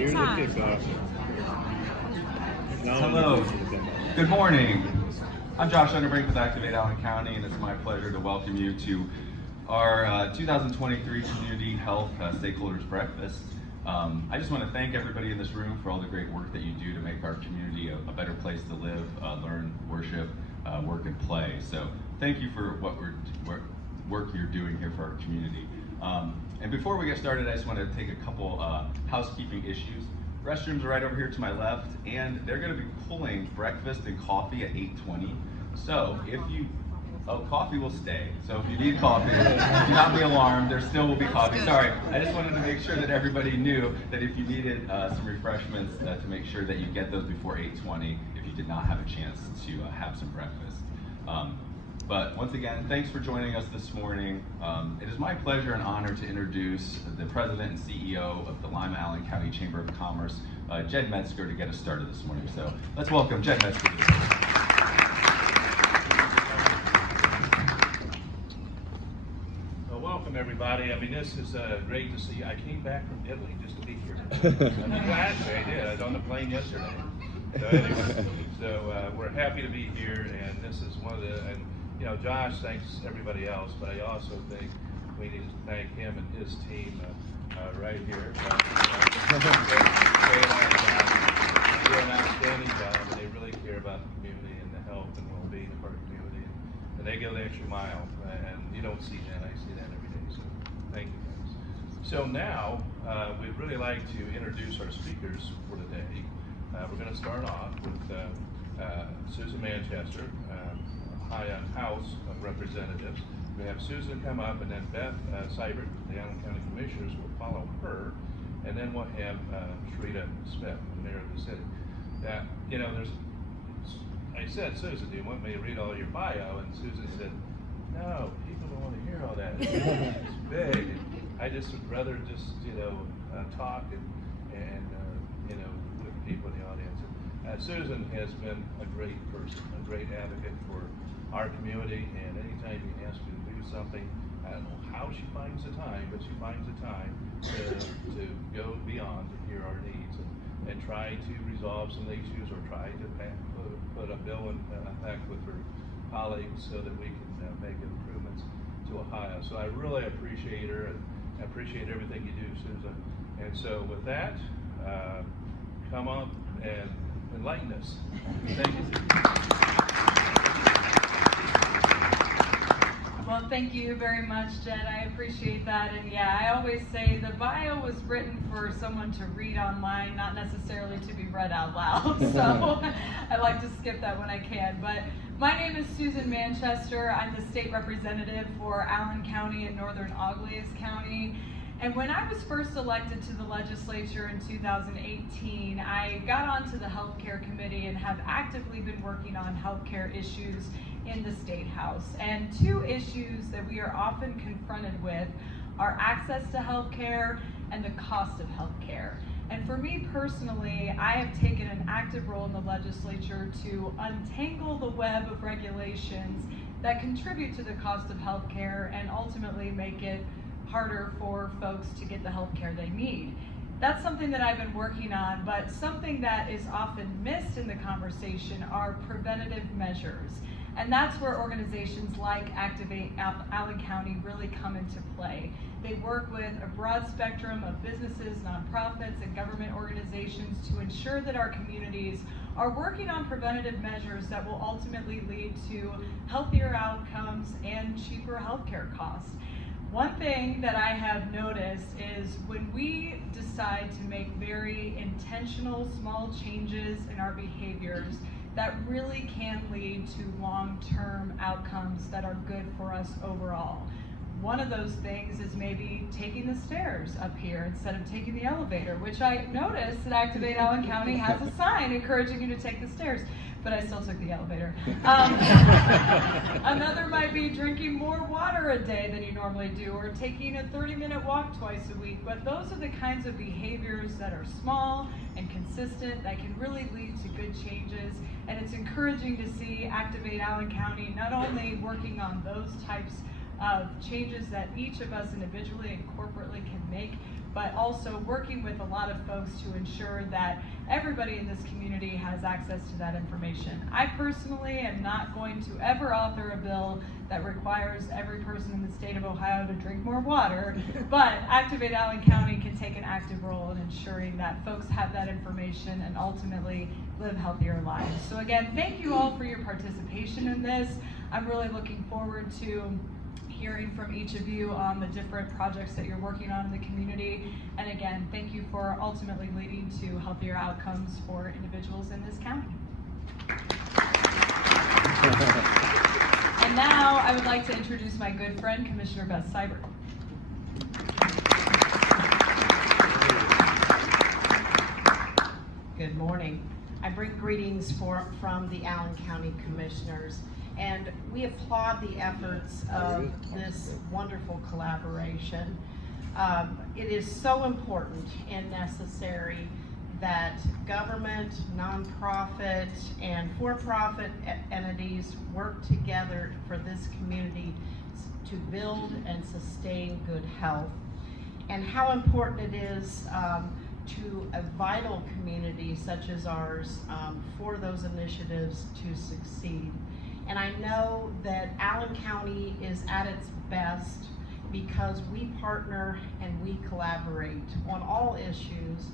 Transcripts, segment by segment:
Here's the kickoff. Hello. Good morning. I'm Josh Underbrink with Activate Allen County, and it's my pleasure to welcome you to our 2023 Community Health Stakeholders Breakfast. I just want to thank everybody in this room for all the great work that you do to make our community a better place to live, learn, worship, work, and play. So thank you for what work you're doing here for our community. And before we get started, I just want to take a couple housekeeping issues. Restrooms are right over here to my left, and they're going to be pulling breakfast and coffee at 8:20. So if you, coffee will stay. So if you need coffee, do not be alarmed. There still will be coffee. Sorry, I just wanted to make sure that everybody knew that if you needed some refreshments, to make sure that you get those before 8:20 if you did not have a chance to have some breakfast. But once again, thanks for joining us this morning. It is my pleasure and honor to introduce the President and CEO of the Lima Allen County Chamber of Commerce, Jed Metzger, to get us started this morning. So let's welcome Jed Metzger. Well, welcome everybody. I mean, this is great to see you. I came back from Italy just to be here. I mean, actually, I did. I was on the plane yesterday. So anyway, we're happy to be here, and this is one of the, and you know, Josh thanks everybody else, but I also think we need to thank him and his team right here. They do an outstanding job, and they really care about the community and the health and well-being of our community, and they go the extra mile, and you don't see that. I see that every day, so thank you guys. So now, we'd really like to introduce our speakers for today. We're going to start off with Susan Manchester, House of Representatives. We have Susan come up, and then Beth Seibert, the Allen County Commissioners, will follow her, and then we'll have Sharita Smith, the Mayor of the city. You know, I said, Susan, do you want me to read all your bio? And Susan said, no, people don't want to hear all that. It's big. I just would rather just, you know, talk and you know, with people in the audience. Susan has been a great person, a great advocate for our community, and anytime you ask her to do something, I don't know how she finds the time, but she finds the time to go beyond to hear our needs and try to resolve some issues, or try to put a bill in effect with her colleagues so that we can make improvements to Ohio. So I really appreciate her, and I appreciate everything you do, Susan. And so with that, come up and enlighten us. Thank you. Well, thank you very much, Jed. I appreciate that. And yeah, I always say the bio was written for someone to read online, not necessarily to be read out loud. So I like to skip that when I can. But my name is Susan Manchester. I'm the state representative for Allen County and Northern Auglaize County. And when I was first elected to the legislature in 2018, I got onto the healthcare committee and have actively been working on healthcare issues in the State House. And two issues that we are often confronted with are access to healthcare and the cost of healthcare. And for me personally, I have taken an active role in the legislature to untangle the web of regulations that contribute to the cost of healthcare and ultimately make it harder for folks to get the health care they need. That's something that I've been working on, but something that is often missed in the conversation are preventative measures. And that's where organizations like Activate Allen County really come into play. They work with a broad spectrum of businesses, nonprofits, and government organizations to ensure that our communities are working on preventative measures that will ultimately lead to healthier outcomes and cheaper healthcare costs. One thing that I have noticed is when we decide to make very intentional small changes in our behaviors, that really can lead to long-term outcomes that are good for us overall. One of those things is maybe taking the stairs up here instead of taking the elevator, which I noticed that Activate Allen County has a sign encouraging you to take the stairs, but I still took the elevator. Another might be drinking more water a day than you normally do, or taking a 30-minute walk twice a week. But those are the kinds of behaviors that are small and consistent that can really lead to good changes. And it's encouraging to see Activate Allen County not only working on those types of changes that each of us individually and corporately can make, but also working with a lot of folks to ensure that everybody in this community has access to that information. I personally am not going to ever author a bill that requires every person in the state of Ohio to drink more water, but Activate Allen County can take an active role in ensuring that folks have that information and ultimately live healthier lives. So again, thank you all for your participation in this. I'm really looking forward to hearing from each of you on the different projects that you're working on in the community. And again, thank you for ultimately leading to healthier outcomes for individuals in this county. And now I would like to introduce my good friend, Commissioner Beth Seibert. Good morning. I bring greetings from the Allen County Commissioners, and we applaud the efforts of this wonderful collaboration. It is so important and necessary that government, nonprofit, and for-profit entities work together for this community to build and sustain good health. And how important it is to a vital community such as ours for those initiatives to succeed. And I know that Allen County is at its best because we partner and we collaborate on all issues,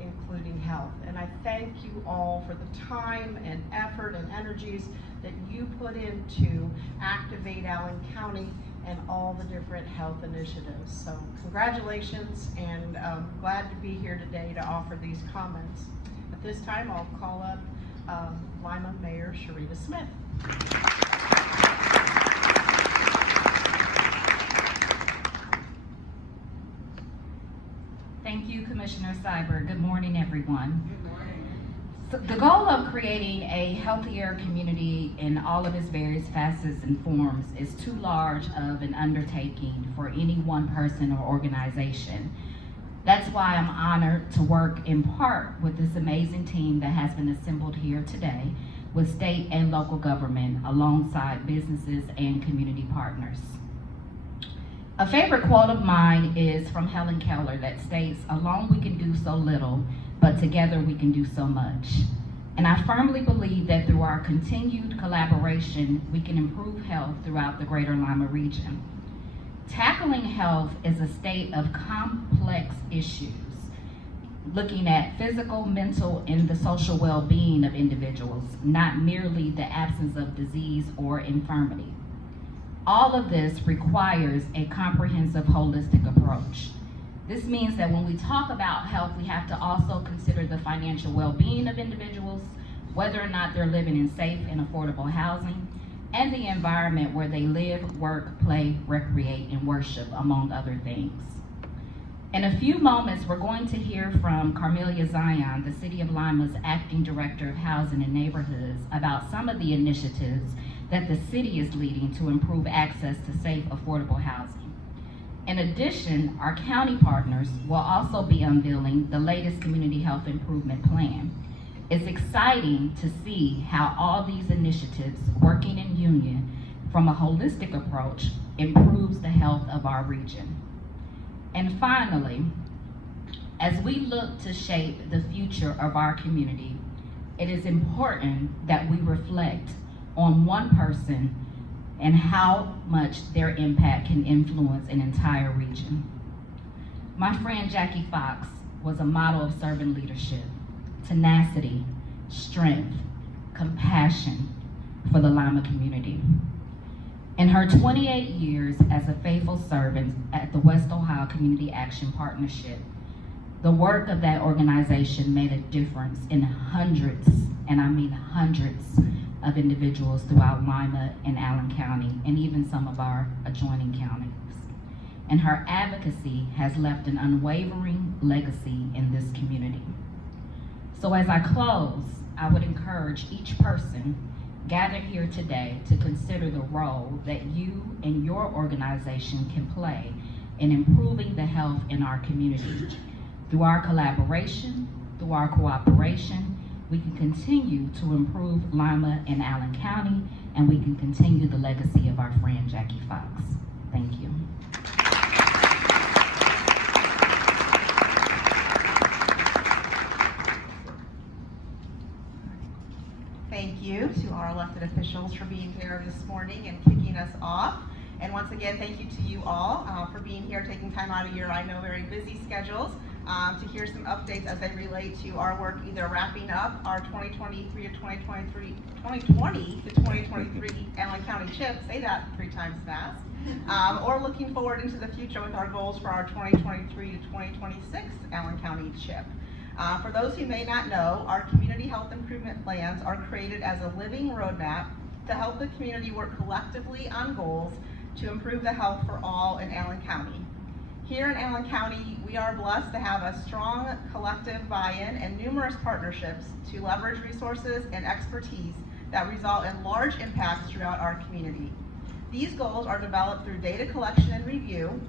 including health. And I thank you all for the time and effort and energies that you put into Activate Allen County and all the different health initiatives. So congratulations, and glad to be here today to offer these comments. At this time, I'll call up Lima Mayor Sharita Smith. Thank you, Commissioner Seibert. Good morning, everyone. Good morning. So the goal of creating a healthier community in all of its various facets and forms is too large of an undertaking for any one person or organization. That's why I'm honored to work in part with this amazing team that has been assembled here today with state and local government alongside businesses and community partners. A favorite quote of mine is from Helen Keller that states, "Alone we can do so little, but together we can do so much." And I firmly believe that through our continued collaboration, we can improve health throughout the greater Lima region. Tackling health is a state of complex issues, looking at physical, mental, and the social well-being of individuals, not merely the absence of disease or infirmity. All of this requires a comprehensive, holistic approach. This means that when we talk about health, we have to also consider the financial well-being of individuals, whether or not they're living in safe and affordable housing, and the environment where they live, work, play, recreate, and worship, among other things. In a few moments, we're going to hear from Carmelia Zion, the City of Lima's Acting Director of Housing and Neighborhoods, about some of the initiatives that the city is leading to improve access to safe, affordable housing. In addition, our county partners will also be unveiling the latest Community Health Improvement Plan. It's exciting to see how all these initiatives, working in union from a holistic approach, improves the health of our region. And finally, as we look to shape the future of our community, it is important that we reflect on one person and how much their impact can influence an entire region. My friend Jackie Fox was a model of servant leadership, tenacity, strength, compassion for the Lima community. In her 28 years as a faithful servant at the West Ohio Community Action Partnership, the work of that organization made a difference in hundreds, and I mean hundreds, of individuals throughout Lima and Allen County, and even some of our adjoining counties. And her advocacy has left an unwavering legacy in this community. So as I close, I would encourage each person gathered here today to consider the role that you and your organization can play in improving the health in our community. Through our collaboration, through our cooperation, we can continue to improve Lima and Allen County, and we can continue the legacy of our friend Jackie Fox. Thank you. Thank you to our elected officials for being here this morning and kicking us off. And once again, thank you to you all for being here, taking time out of your, I know, very busy schedules to hear some updates as they relate to our work, either wrapping up our 2023 to 2020 to 2023 Allen County CHIP, say that 3 times fast, or looking forward into the future with our goals for our 2023 to 2026 Allen County CHIP. For those who may not know, our community health improvement plans are created as a living roadmap to help the community work collectively on goals to improve the health for all in Allen County. Here in Allen County, we are blessed to have a strong collective buy-in and numerous partnerships to leverage resources and expertise that result in large impacts throughout our community. These goals are developed through data collection and review,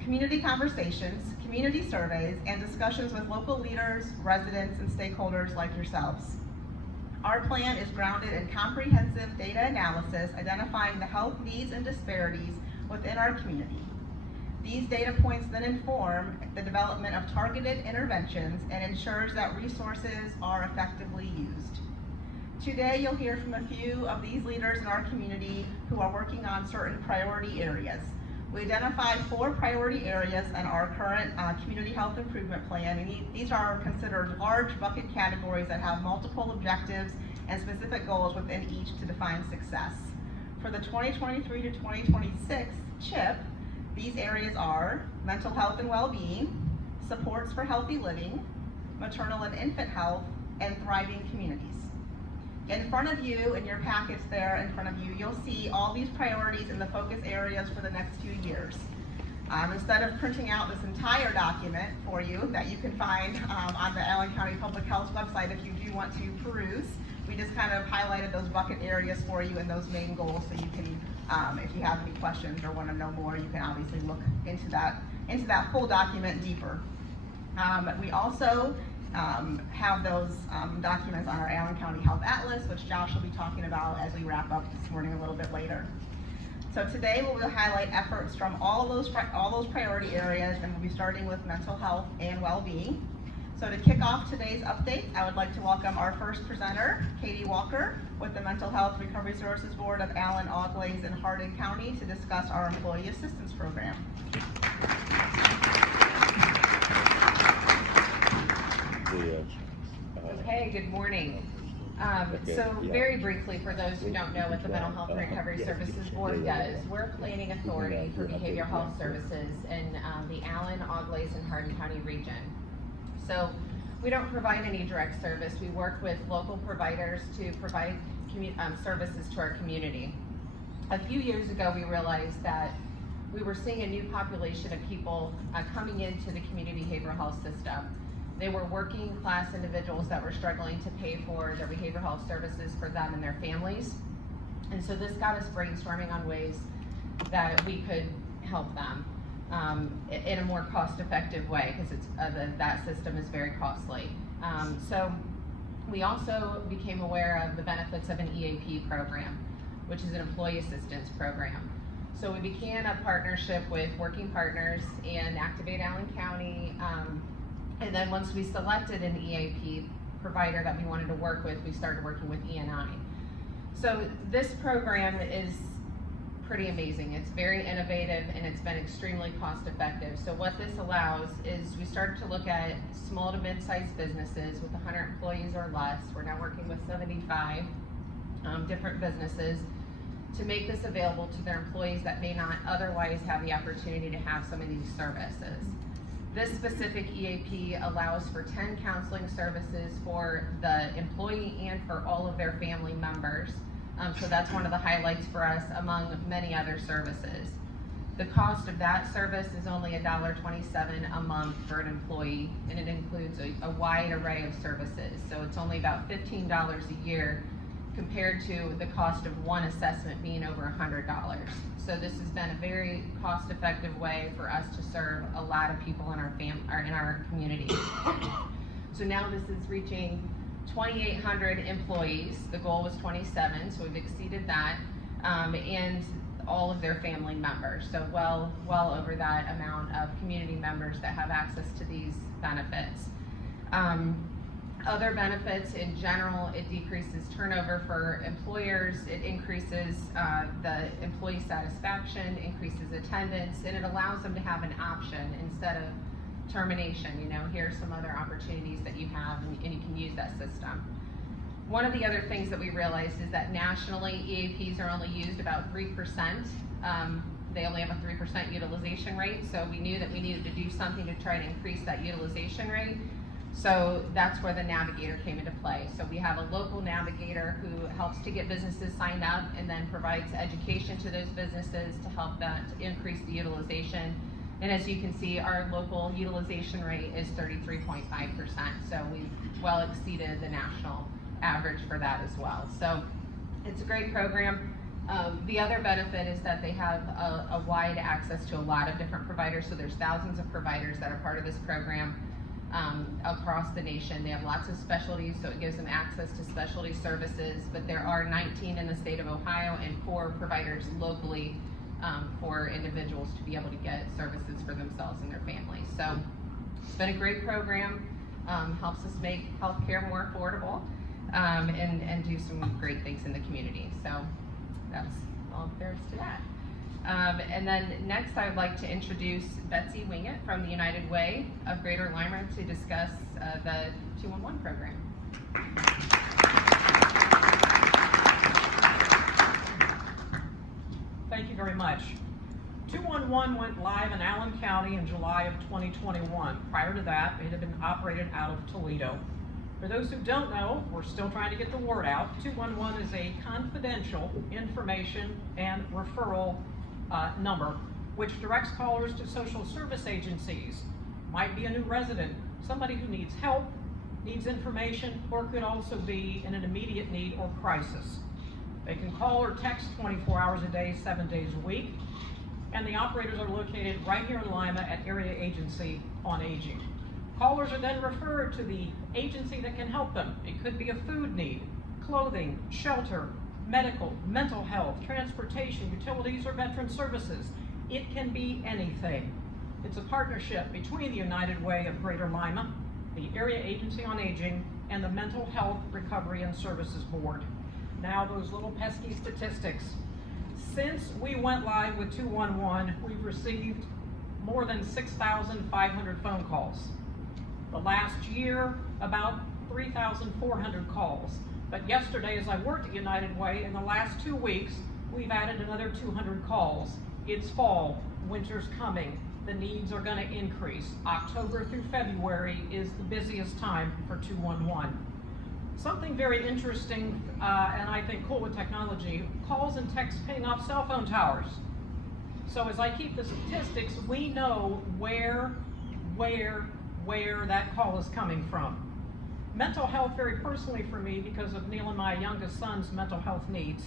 community conversations, community surveys, and discussions with local leaders, residents, and stakeholders like yourselves. Our plan is grounded in comprehensive data analysis, identifying the health needs and disparities within our community. These data points then inform the development of targeted interventions and ensures that resources are effectively used. Today, you'll hear from a few of these leaders in our community who are working on certain priority areas. We identified 4 priority areas in our current community health improvement plan, and these are considered large bucket categories that have multiple objectives and specific goals within each to define success. For the 2023 to 2026 CHIP, these areas are mental health and well-being, supports for healthy living, maternal and infant health, and thriving communities. In front of you, in your packets there in front of you, you'll see all these priorities and the focus areas for the next few years. Instead of printing out this entire document for you that you can find on the Allen County Public Health website if you do want to peruse, we just kind of highlighted those bucket areas for you and those main goals so you can, if you have any questions or want to know more, you can obviously look into that full document deeper. We also have those documents on our Allen County Health Atlas, which Josh will be talking about as we wrap up this morning a little bit later. So today we will highlight efforts from all those priority areas, and we'll be starting with mental health and well-being. So to kick off today's update, I would like to welcome our first presenter, Katie Walker, with the Mental Health Recovery Services Board of Allen, Auglaize, and Hardin County to discuss our Employee Assistance Program. Okay, good morning. So very briefly, for those who don't know what the Mental Health and Recovery Services Board does, we're a planning authority for behavioral health services in the Allen, Auglaize, and Hardin County region. So we don't provide any direct service. We work with local providers to provide services to our community. A few years ago, we realized that we were seeing a new population of people coming into the community behavioral health system. They were working class individuals that were struggling to pay for their behavioral health services for them and their families. And so this got us brainstorming on ways that we could help them in a more cost-effective way, because that system is very costly. So we also became aware of the benefits of an EAP program, which is an employee assistance program. So we began a partnership with Working Partners and Activate Allen County. And then once we selected an EAP provider that we wanted to work with, we started working with E&I. So this program is pretty amazing. It's very innovative and it's been extremely cost effective. So what this allows is we started to look at small to mid-sized businesses with 100 employees or less. We're now working with 75 different businesses to make this available to their employees that may not otherwise have the opportunity to have some of these services. This specific EAP allows for 10 counseling services for the employee and for all of their family members. So that's one of the highlights for us among many other services. The cost of that service is only $1.27 a month for an employee, and it includes a wide array of services. So it's only about $15 a year compared to the cost of one assessment being over $100. So this has been a very cost-effective way for us to serve a lot of people in our community. So now this is reaching 2,800 employees. The goal was 27, so we've exceeded that. And all of their family members. So well over that amount of community members that have access to these benefits. Other benefits in general, it decreases turnover for employers, it increases the employee satisfaction, increases attendance, and it allows them to have an option instead of termination. You know, here's some other opportunities that you have, and you can use that system. One of the other things that we realized is that nationally, EAPs are only used about 3%. They only have a 3% utilization rate, so we knew that we needed to do something to try to increase that utilization rate. So that's where the navigator came into play. So we have a local navigator who helps to get businesses signed up and then provides education to those businesses to help that to increase the utilization. And as you can see, our local utilization rate is 33.5%. So we've well exceeded the national average for that as well. So it's a great program. The other benefit is that they have a wide access to a lot of different providers. So there's thousands of providers that are part of this program. Across the nation. They have lots of specialties, so it gives them access to specialty services, but there are 19 in the state of Ohio and 4 providers locally for individuals to be able to get services for themselves and their families. So it's been a great program, helps us make healthcare more affordable, and do some great things in the community. So that's all there is to that. And then next I would like to introduce Betsy Wingett from the United Way of Greater Lima to discuss the 211 program. Thank you very much. 211 went live in Allen County in July of 2021. Prior to that, it had been operated out of Toledo. For those who don't know, we're still trying to get the word out. 211 is a confidential information and referral number, which directs callers to social service agencies. Might be a new resident, somebody who needs help, needs information, or could also be in an immediate need or crisis. They can call or text 24 hours a day, 7 days a week, and the operators are located right here in Lima at Area Agency on Aging. Callers are then referred to the agency that can help them. It could be a food need, clothing, shelter, medical, mental health, transportation, utilities, or veteran services. It can be anything. It's a partnership between the United Way of Greater Lima, the Area Agency on Aging, and the Mental Health Recovery and Services Board. Now those little pesky statistics. Since we went live with 211, we've received more than 6,500 phone calls. The last year, about 3,400 calls. But yesterday, as I worked at United Way, in the last 2 weeks, we've added another 200 calls. It's fall, winter's coming. The needs are going to increase. October through February is the busiest time for 211. Something very interesting, and I think cool with technology, calls and texts ping off cell phone towers. So as I keep the statistics, we know where that call is coming from. Mental health, very personally for me, because of Neil and my youngest son's mental health needs.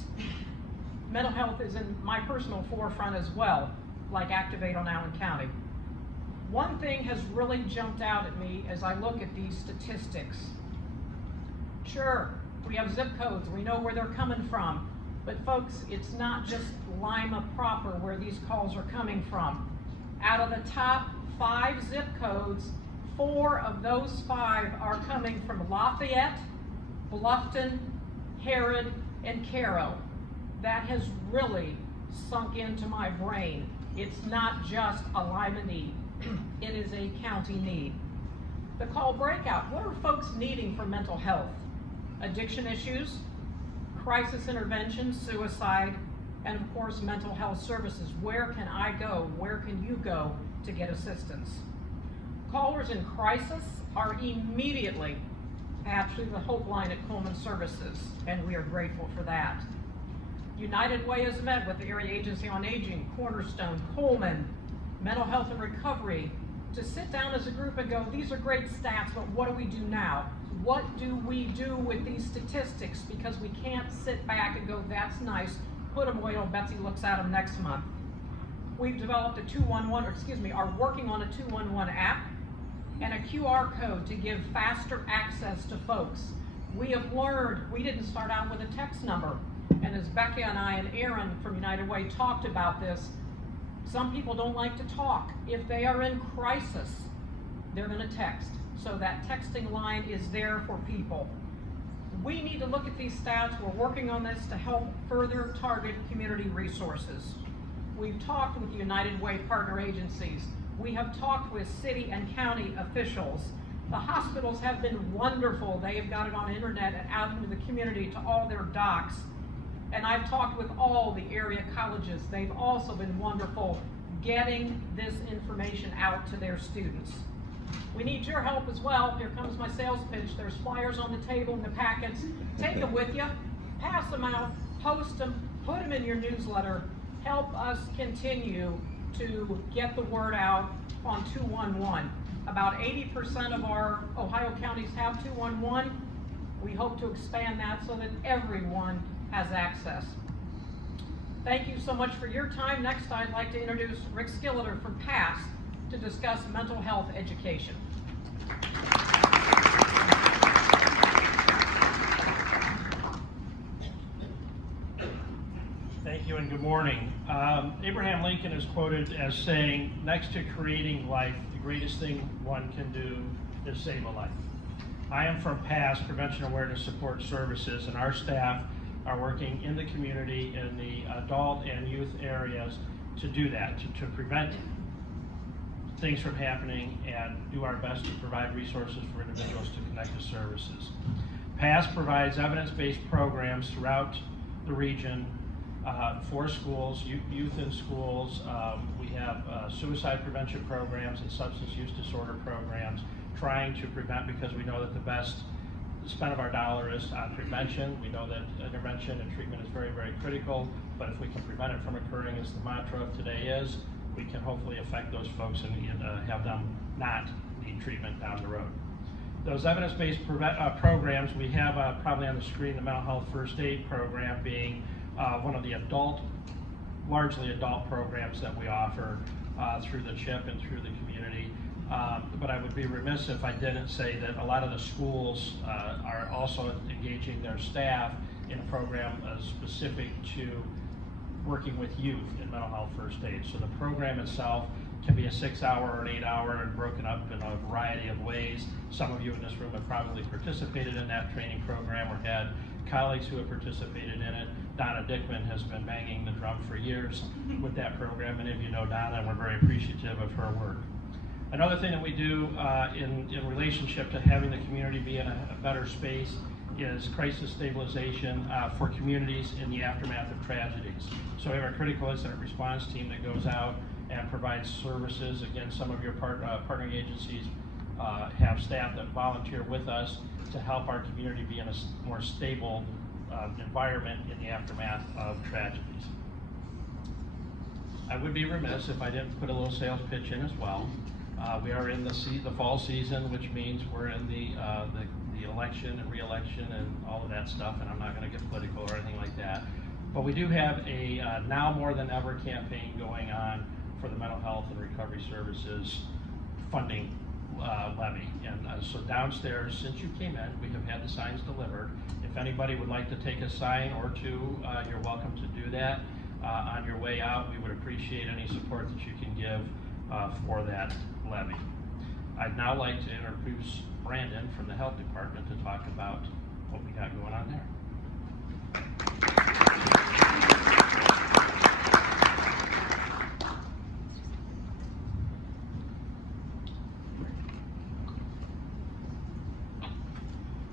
Mental health is in my personal forefront as well, like Activate on Allen County. One thing has really jumped out at me as I look at these statistics. Sure, we have zip codes, we know where they're coming from, but folks, it's not just Lima proper where these calls are coming from. Out of the top 5 zip codes, 4 of those 5 are coming from Lafayette, Bluffton, Herod, and Cairo. That has really sunk into my brain. It's not just a Lima need, it is a county need. The call breakout, what are folks needing for mental health? Addiction issues, crisis intervention, suicide, and of course mental health services. Where can I go? Where can you go to get assistance? Callers in crisis are immediately patched through the Hope Line at Coleman Services, and we are grateful for that. United Way has met with the Area Agency on Aging, Cornerstone, Coleman, Mental Health and Recovery, to sit down as a group and go, these are great stats, but what do we do now? What do we do with these statistics? Because we can't sit back and go, that's nice, put them away till Betsy looks at them next month. We've developed a 211, are working on a 211 app and a QR code to give faster access to folks. We have learned, we didn't start out with a text number, And as Becca and I and Aaron from United Way talked about this, some people don't like to talk. If they are in crisis, they're gonna text. So that texting line is there for people. We need to look at these stats. We're working on this to help further target community resources. We've talked with United Way partner agencies. We have talked with city and county officials. The hospitals have been wonderful. They have got it on internet and out into the community to all their docs. And I've talked with all the area colleges. They've also been wonderful getting this information out to their students. We need your help as well. Here comes my sales pitch. There's flyers on the table in the packets. Take them with you, pass them out, post them, put them in your newsletter. Help us continue to get the word out on 211. About 80% of our Ohio counties have 211. We hope to expand that so that everyone has access. Thank you so much for your time. Next, I'd like to introduce Rick Skilleter from PASS to discuss mental health education. Thank you and good morning. Abraham Lincoln is quoted as saying, next to creating life, the greatest thing one can do is save a life. I am from PASS, Prevention Awareness Support Services, and our staff are working in the community in the adult and youth areas to do that, to prevent things from happening and do our best to provide resources for individuals to connect to services. PASS provides evidence-based programs throughout the region for schools, youth in schools. We have suicide prevention programs and substance use disorder programs trying to prevent, because we know that the best spend of our dollar is on prevention. We know that intervention and treatment is very, very critical, but if we can prevent it from occurring, as the mantra of today is, we can hopefully affect those folks and have them not need treatment down the road. Those evidence-based programs, we have probably on the screen the mental health first aid program being one of the largely adult programs that we offer through the CHIP and through the community. But I would be remiss if I didn't say that a lot of the schools are also engaging their staff in a program specific to working with youth in mental health first aid. So the program itself can be a 6-hour or an 8-hour and broken up in a variety of ways. Some of you in this room have probably participated in that training program or had colleagues who have participated in it. Donna Dickman has been banging the drum for years with that program. Many of you know Donna, and we're very appreciative of her work. Another thing that we do in relationship to having the community be in a better space is crisis stabilization for communities in the aftermath of tragedies. So we have a critical incident response team that goes out and provides services. Again, some of your partnering agencies have staff that volunteer with us to help our community be in a more stable environment in the aftermath of tragedies. I would be remiss if I didn't put a little sales pitch in as well. We are in the fall season, which means we're in the election and re-election and all of that stuff, and I'm not going to get political or anything like that. But we do have a now more than ever campaign going on for the mental health and recovery services funding levy. And so downstairs, since you came in, we have had the signs delivered. If anybody would like to take a sign or two, you're welcome to do that. On your way out, we would appreciate any support that you can give for that levy. I'd now like to introduce Brandon from the health department to talk about what we got going on there.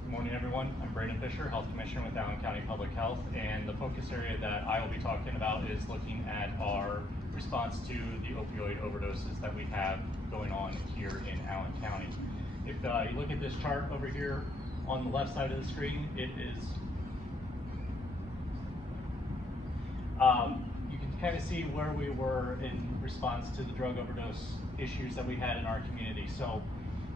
Good morning, everyone. I'm Braden Fisher, Health Commissioner with Allen County Public Health, and the focus area that I will be talking about is looking at our response to the opioid overdoses that we have going on here in Allen County. If you look at this chart over here on the left side of the screen, it is, you can kind of see where we were in response to the drug overdose issues that we had in our community. So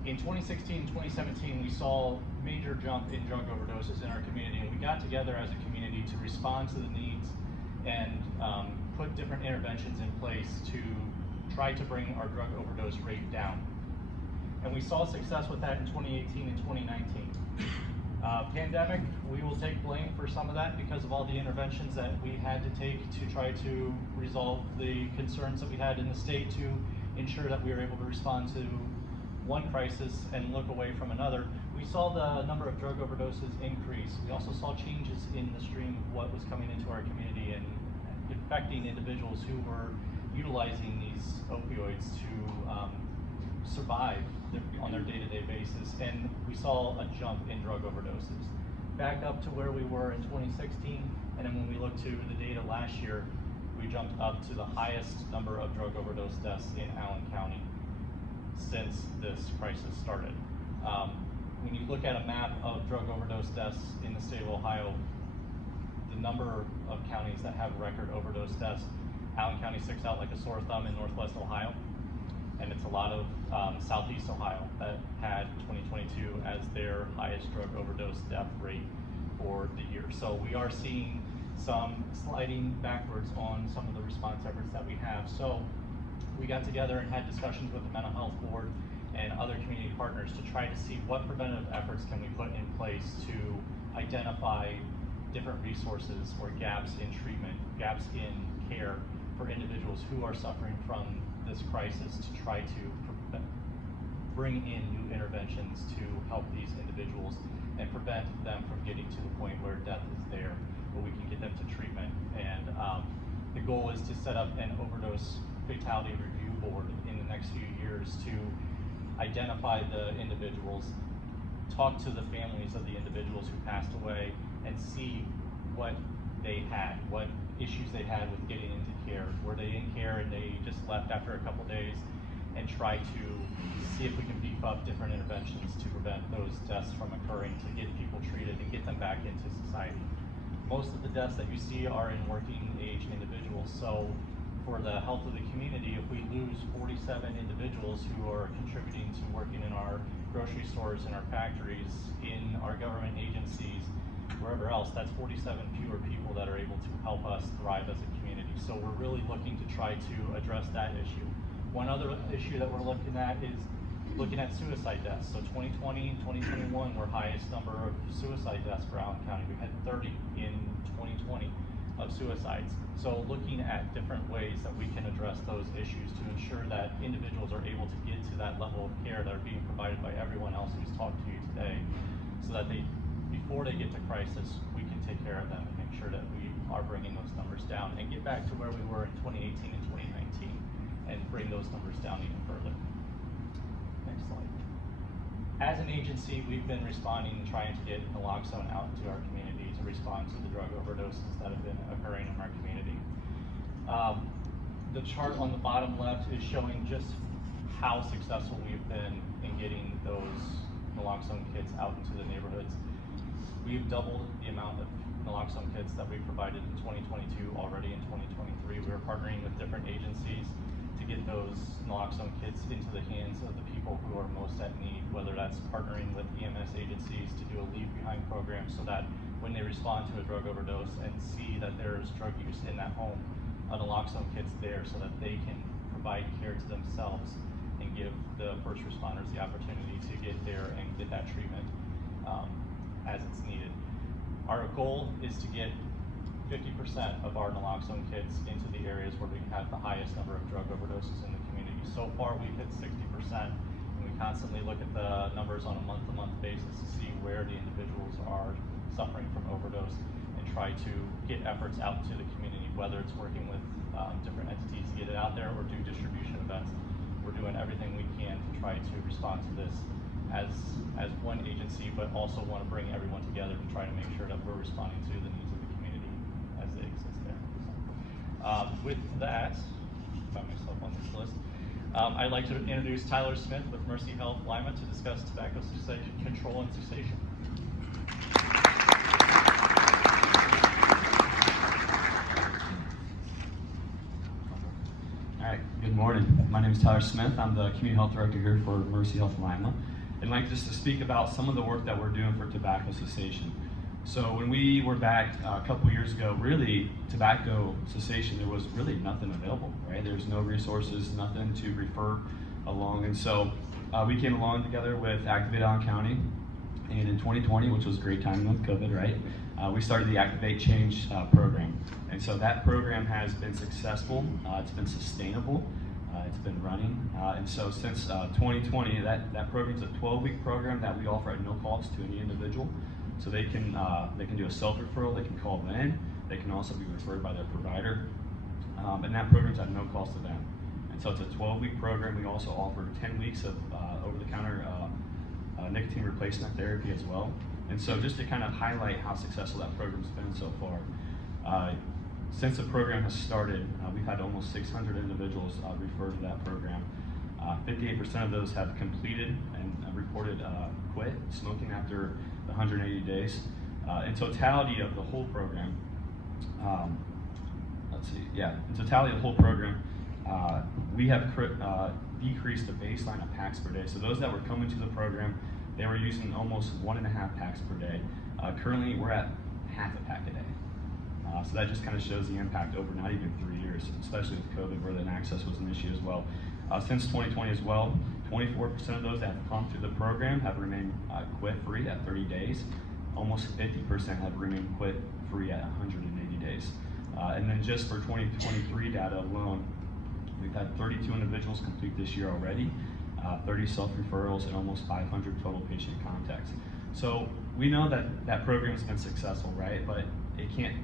in 2016 and 2017, we saw a major jump in drug overdoses in our community, and we got together as a community to respond to the needs and put different interventions in place to try to bring our drug overdose rate down. And we saw success with that in 2018 and 2019. Pandemic, we will take blame for some of that because of all the interventions that we had to take to try to resolve the concerns that we had in the state to ensure that we were able to respond to one crisis and look away from another. We saw the number of drug overdoses increase. We also saw changes in the stream of what was coming into our community and infecting individuals who were utilizing these opioids to survive on their day-to-day basis, and we saw a jump in drug overdoses. Back up to where we were in 2016, and then when we look to the data last year, we jumped up to the highest number of drug overdose deaths in Allen County since this crisis started. When you look at a map of drug overdose deaths in the state of Ohio, the number of counties that have record overdose deaths, Allen County sticks out like a sore thumb in Northwest Ohio, and it's a lot of Southeast Ohio that had 2022 as their highest drug overdose death rate for the year. So we are seeing some sliding backwards on some of the response efforts that we have. So we got together and had discussions with the Mental Health Board and other community partners to try to see what preventative efforts can we put in place to identify different resources or gaps in treatment, gaps in care for individuals who are suffering from this crisis, to try to bring in new interventions to help these individuals and prevent them from getting to the point where death is there, where we can get them to treatment. And the goal is to set up an overdose fatality review board in the next few years to identify the individuals, talk to the families of the individuals who passed away, and see what they had, what issues they had with getting into care. Were they in care and they just left after a couple days, and try to see if we can beef up different interventions to prevent those deaths from occurring, to get people treated and get them back into society. Most of the deaths that you see are in working age individuals. So for the health of the community, if we lose 47 individuals who are contributing to working in our grocery stores, in our factories, in our government agencies, wherever else, that's 47 fewer people that are able to help us thrive as a community. So we're really looking to try to address that issue. One other issue that we're looking at is looking at suicide deaths. So 2020 and 2021 were highest number of suicide deaths for Allen County. We had 30 in 2020 of suicides. So looking at different ways that we can address those issues to ensure that individuals are able to get to that level of care that are being provided by everyone else who's talked to you today, so that they, before they get to crisis, we can take care of them and make sure that we are bringing those numbers down and get back to where we were in 2018 and 2019 and bring those numbers down even further. Next slide. As an agency, we've been responding and trying to get naloxone out into our community to respond to the drug overdoses that have been occurring in our community. The chart on the bottom left is showing just how successful we've been in getting those naloxone kits out into the neighborhoods. We've doubled the amount of naloxone kits that we provided in 2022 already in 2023. We are partnering with different agencies to get those naloxone kits into the hands of the people who are most at need, whether that's partnering with EMS agencies to do a leave behind program so that when they respond to a drug overdose and see that there's drug use in that home, a naloxone kit's there so that they can provide care to themselves and give the first responders the opportunity to get there and get that treatment as it's needed. Our goal is to get 50% of our naloxone kits into the areas where we have the highest number of drug overdoses in the community. So far we've hit 60%, and we constantly look at the numbers on a month-to-month basis to see where the individuals are suffering from overdose and try to get efforts out to the community, whether it's working with different entities to get it out there or do distribution events. We're doing everything we can to try to respond to this as one agency, but also want to bring everyone together to try to make sure that we're responding to the needs of the community as they exist there. With that, find myself on this list. I'd like to introduce Tyler Smith with Mercy Health Lima to discuss tobacco control and cessation. All right, good morning. My name is Tyler Smith. I'm the Community Health Director here for Mercy Health Lima. I'd like just to speak about some of the work that we're doing for tobacco cessation. So when we were back a couple years ago, really tobacco cessation, there was really nothing available, right? There's no resources, nothing to refer along. And so we came along together with Activate Allen County And in 2020, which was great timing with COVID, right? We started the Activate Change program. And so that program has been successful, it's been sustainable, it's been running. And so since 2020, that program is a 12-week program that we offer at no cost to any individual. So they can do a self-referral, they can call in, they can also be referred by their provider. And that program's at no cost to them. And so it's a 12-week program. We also offer 10 weeks of over-the-counter nicotine replacement therapy as well. And so just to kind of highlight how successful that program's been so far, since the program has started, we've had almost 600 individuals referred to that program. 58% of those have completed and reported quit smoking after 180 days. In totality of the whole program, in totality of the whole program, we have decreased the baseline of packs per day. So those that were coming to the program, they were using almost 1.5 packs per day. Currently, we're at half a pack a day. So that just kind of shows the impact over not even 3 years, especially with COVID, where then access was an issue as well. Since 2020 as well, 24% of those that have come through the program have remained quit-free at 30 days. Almost 50% have remained quit-free at 180 days. And then just for 2023 data alone, we've had 32 individuals complete this year already, 30 self-referrals, and almost 500 total patient contacts. So we know that that program has been successful, right? But it can't,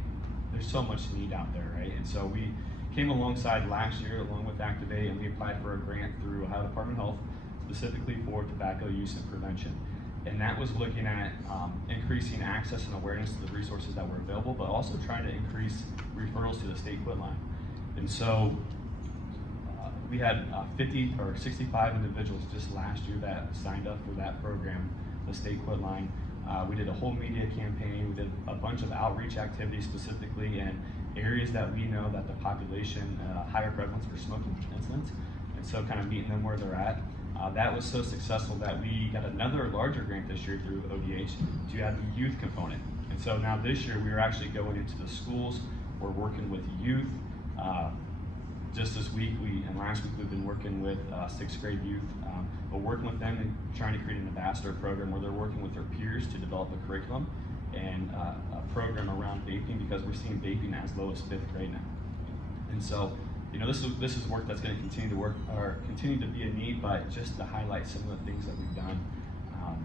there's so much need out there, right? And so we came alongside last year along with Activate, and we applied for a grant through Ohio Department of Health, specifically for tobacco use and prevention. And that was looking at increasing access and awareness to the resources that were available, but also trying to increase referrals to the state quit line. And so we had 50 or 65 individuals just last year that signed up for that program, the state quit line. We did a whole media campaign. We did a bunch of outreach activities specifically in areas that we know that the population, higher prevalence for smoking incidents, and so kind of meeting them where they're at. That was so successful that we got another larger grant this year through ODH to add the youth component. And so now this year we are actually going into the schools. We're working with youth. Just this week and last week we've been working with 6th grade youth, but working with them and trying to create an ambassador program where they're working with their peers to develop a curriculum and a program around vaping, because we're seeing vaping as low as 5th grade now. And so, you know, this is work that's going to continue to work or continue to be a need, but just to highlight some of the things that we've done,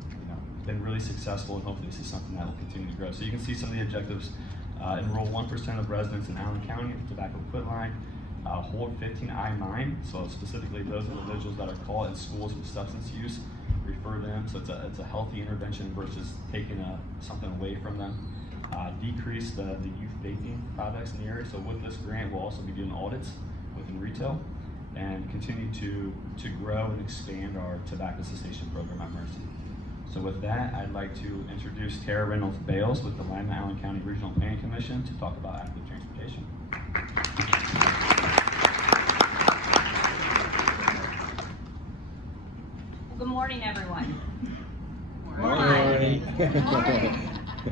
you know, been really successful, and hopefully this is something that will continue to grow. So you can see some of the objectives: enroll 1% of residents in Allen County in the tobacco quit line. Hold 15 I-9, so specifically those individuals that are caught in schools with substance use, refer them. So it's a healthy intervention versus taking something away from them. Decrease the youth vaping products in the area. So with this grant, we'll also be doing audits within retail and continue to grow and expand our tobacco cessation program at Mercy. So with that, I'd like to introduce Tara Reynolds Bales with the Lima Allen County Regional Planning Commission to talk about active transportation. Good morning, everyone. Good morning. Good morning.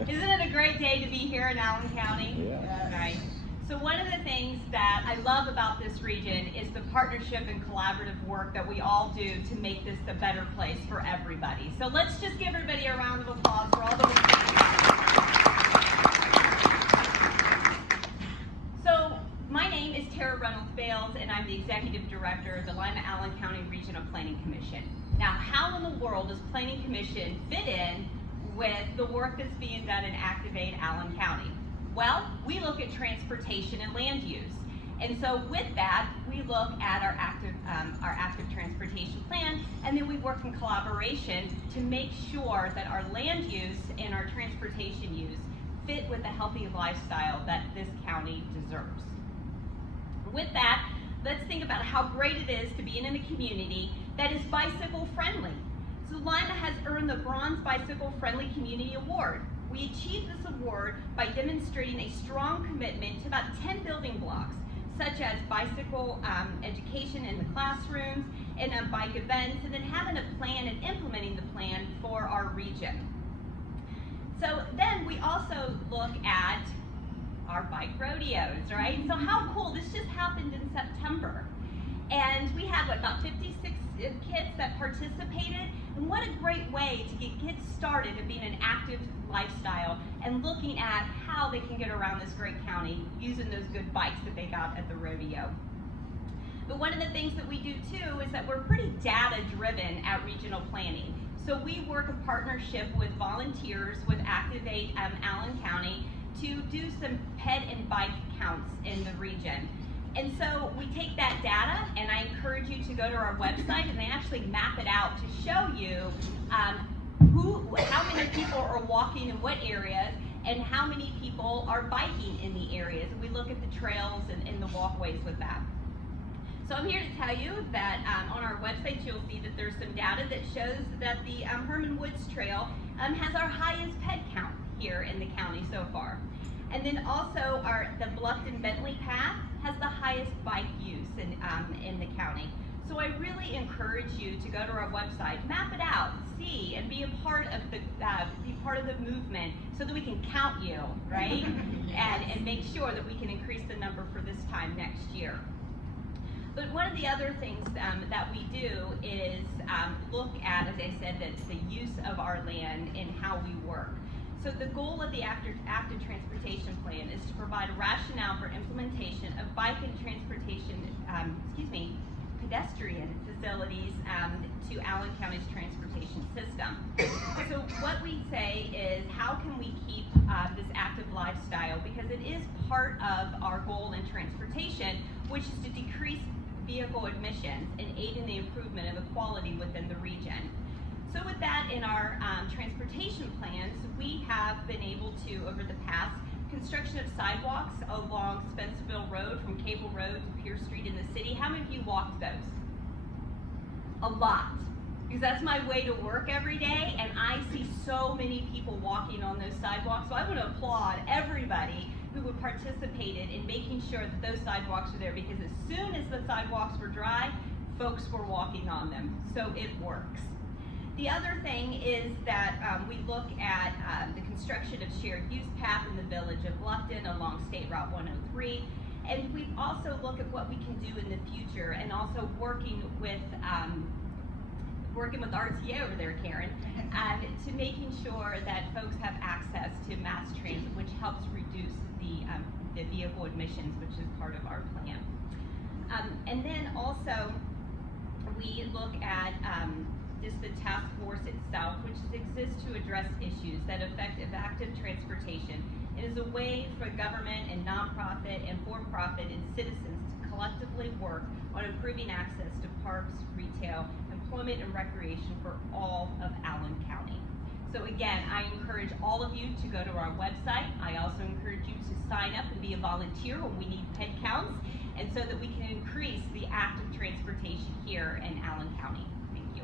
Isn't it a great day to be here in Allen County? Yeah. Right. So one of the things that I love about this region is the partnership and collaborative work that we all do to make this a better place for everybody. So let's just give everybody a round of applause for all the work. So my name is Tara Reynolds Bales, and I'm the Executive Director of the Lima Allen County Regional Planning Commission. Now, how in the world does Planning Commission fit in with the work that's being done in Activate Allen County? Well, we look at transportation and land use. And so with that, we look at our active transportation plan, and then we work in collaboration to make sure that our land use and our transportation use fit with the healthy lifestyle that this county deserves. With that, let's think about how great it is to be in a community that is bicycle friendly. So Lima has earned the Bronze Bicycle Friendly Community Award. We achieved this award by demonstrating a strong commitment to about 10 building blocks, such as bicycle education in the classrooms and bike events, and then having a plan and implementing the plan for our region. So then we also look at our bike rodeos, right? So how cool, this just happened in September. And we had about 56 of kids that participated, and what a great way to get kids started in being an active lifestyle and looking at how they can get around this great county using those good bikes that they got at the rodeo. But one of the things that we do too is that we're pretty data driven at regional planning. So we work in partnership with volunteers with Activate Allen County to do some ped and bike counts in the region. And so we take that data, and I encourage you to go to our website, and they actually map it out to show you how many people are walking in what areas and how many people are biking in the areas. And we look at the trails and the walkways with that. So I'm here to tell you that on our website you'll see that there's some data that shows that the Herman Woods Trail has our highest ped count here in the county so far. And then also the Bluffton Bentley Path has the highest bike use in the county. So I really encourage you to go to our website, map it out, see, and be a part of the movement so that we can count you, right? and make sure that we can increase the number for this time next year. But one of the other things that we do is look at, as I said, the use of our land and how we work. So the goal of the active transportation plan is to provide a rationale for implementation of bike and pedestrian facilities to Allen County's transportation system. So what we say is, how can we keep this active lifestyle? Because it is part of our goal in transportation, which is to decrease vehicle emissions and aid in the improvement of the quality within the region. So with that, in our transportation plans, we have been able to, over the past, construction of sidewalks along Spencerville Road from Cable Road to Pierce Street in the city. How many of you walked those? A lot, because that's my way to work every day, and I see so many people walking on those sidewalks. So I want to applaud everybody who participated in making sure that those sidewalks are there, because as soon as the sidewalks were dry, folks were walking on them. So it works. The other thing is that we look at the construction of shared use path in the village of Bluffton along State Route 103. And we also look at what we can do in the future, and also working with RTA over there, Karen, to making sure that folks have access to mass transit, which helps reduce the vehicle emissions, which is part of our plan. And then also we look at just the task force itself, which exists to address issues that affect active transportation. It is a way for government and nonprofit and for-profit and citizens to collectively work on improving access to parks, retail, employment, and recreation for all of Allen County. So again, I encourage all of you to go to our website. I also encourage you to sign up and be a volunteer when we need ped counts, and so that we can increase the active transportation here in Allen County. Thank you.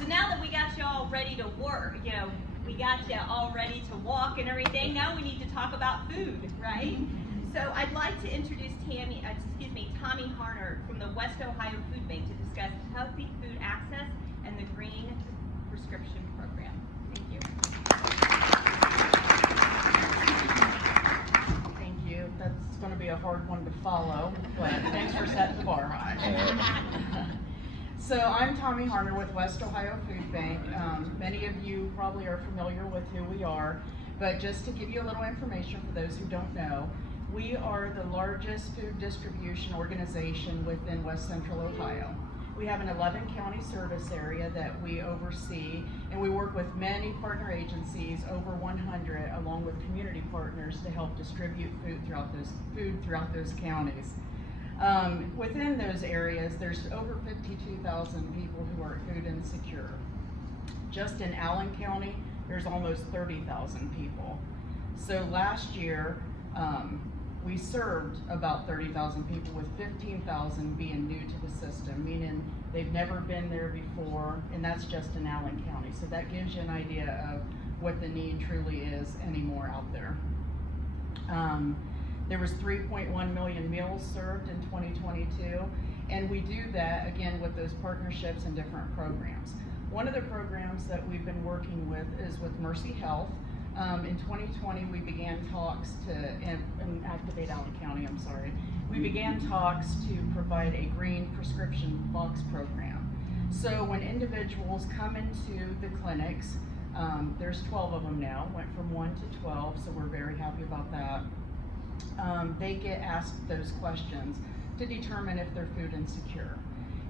So now that we got you all ready to work, we got you all ready to walk and everything, now we need to talk about food, right? So I'd like to introduce Tommy Harner from the West Ohio Food Bank to discuss healthy food access and the green prescription program. Thank you. Thank you. That's going to be a hard one to follow, but thanks for setting the bar high. So I'm Tommy Harner with West Ohio Food Bank. Many of you probably are familiar with who we are, but just to give you a little information for those who don't know, we are the largest food distribution organization within West Central Ohio. We have an 11-county service area that we oversee, and we work with many partner agencies, over 100, along with community partners, to help distribute food throughout those counties. Within those areas, there's over 52,000 people who are food insecure. Just in Allen County, there's almost 30,000 people. So last year, we served about 30,000 people, with 15,000 being new to the system, meaning they've never been there before, and that's just in Allen County. So that gives you an idea of what the need truly is anymore out there. There was 3.1 million meals served in 2022, and we do that, again, with those partnerships and different programs. One of the programs that we've been working with is with Mercy Health. In 2020, we began talks to, in Activate Allen County, I'm sorry. we began talks to provide a green prescription box program. So when individuals come into the clinics, there's 12 of them now, went from 1 to 12, so we're very happy about that. They get asked those questions to determine if they're food insecure.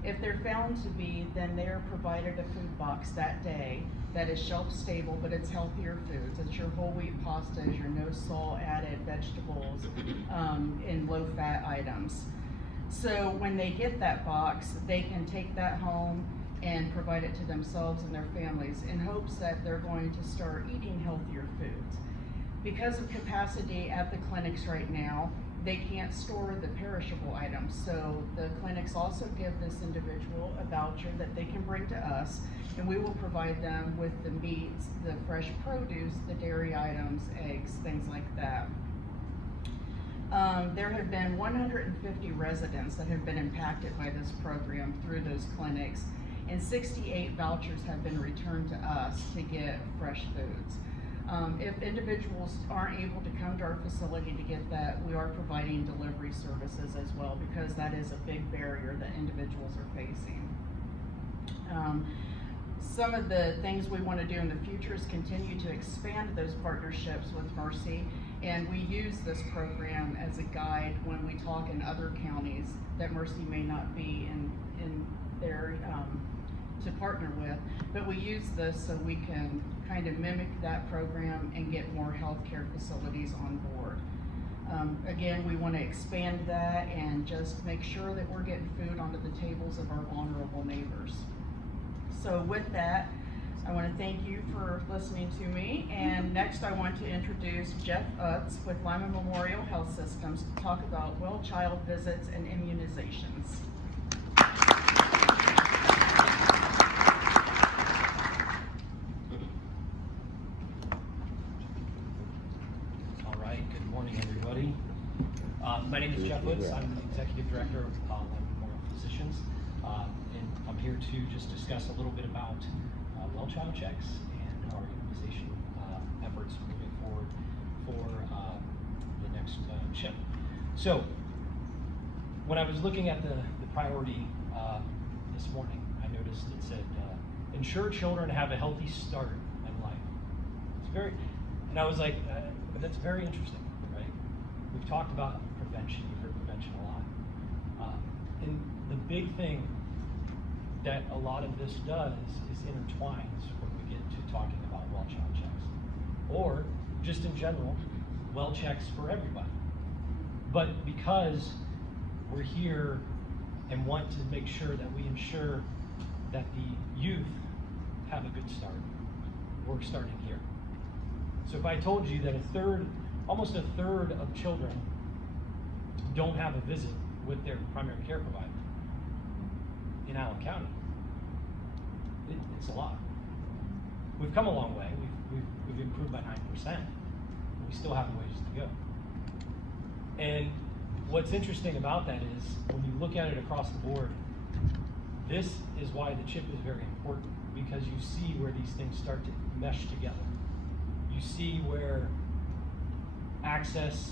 If they're found to be, then they're provided a food box that day that is shelf stable, but it's healthier foods. It's your whole wheat pastas, your no salt added vegetables, and low fat items. So when they get that box, they can take that home and provide it to themselves and their families in hopes that they're going to start eating healthier foods. Because of capacity at the clinics right now, they can't store the perishable items. So the clinics also give this individual a voucher that they can bring to us, and we will provide them with the meats, the fresh produce, the dairy items, eggs, things like that. There have been 150 residents that have been impacted by this program through those clinics, and 68 vouchers have been returned to us to get fresh foods. If individuals aren't able to come to our facility to get that, we are providing delivery services as well, because that is a big barrier that individuals are facing. Some of the things we want to do in the future is continue to expand those partnerships with Mercy, and we use this program as a guide when we talk in other counties that Mercy may not be in their to partner with, but we use this so we can kind of mimic that program and get more healthcare facilities on board. Again, we want to expand that and just make sure that we're getting food onto the tables of our vulnerable neighbors. So with that, I want to thank you for listening to me, and next I want to introduce Jeff Utz with Lima Memorial Health Systems to talk about well child visits and immunizations. My name is Jeff Woods. I'm the Executive Director of Lima Memorial Physicians, and I'm here to just discuss a little bit about well child checks and our immunization efforts moving forward for the next chip. So, when I was looking at the priority this morning, I noticed it said, ensure children have a healthy start in life. It's very, and I was like, that's very interesting, right? We've talked about prevention, you've heard prevention a lot. And the big thing that a lot of this does is intertwines when we get to talking about well child checks. Or, just in general, well checks for everybody. But because we're here and want to make sure that we ensure that the youth have a good start, we're starting here. So if I told you that almost a third of children don't have a visit with their primary care provider in Allen County, it's a lot. We've come a long way. We've improved by 9%. We still have a ways to go. And what's interesting about that is when you look at it across the board, this is why the chip is very important, because you see where these things start to mesh together. You see where access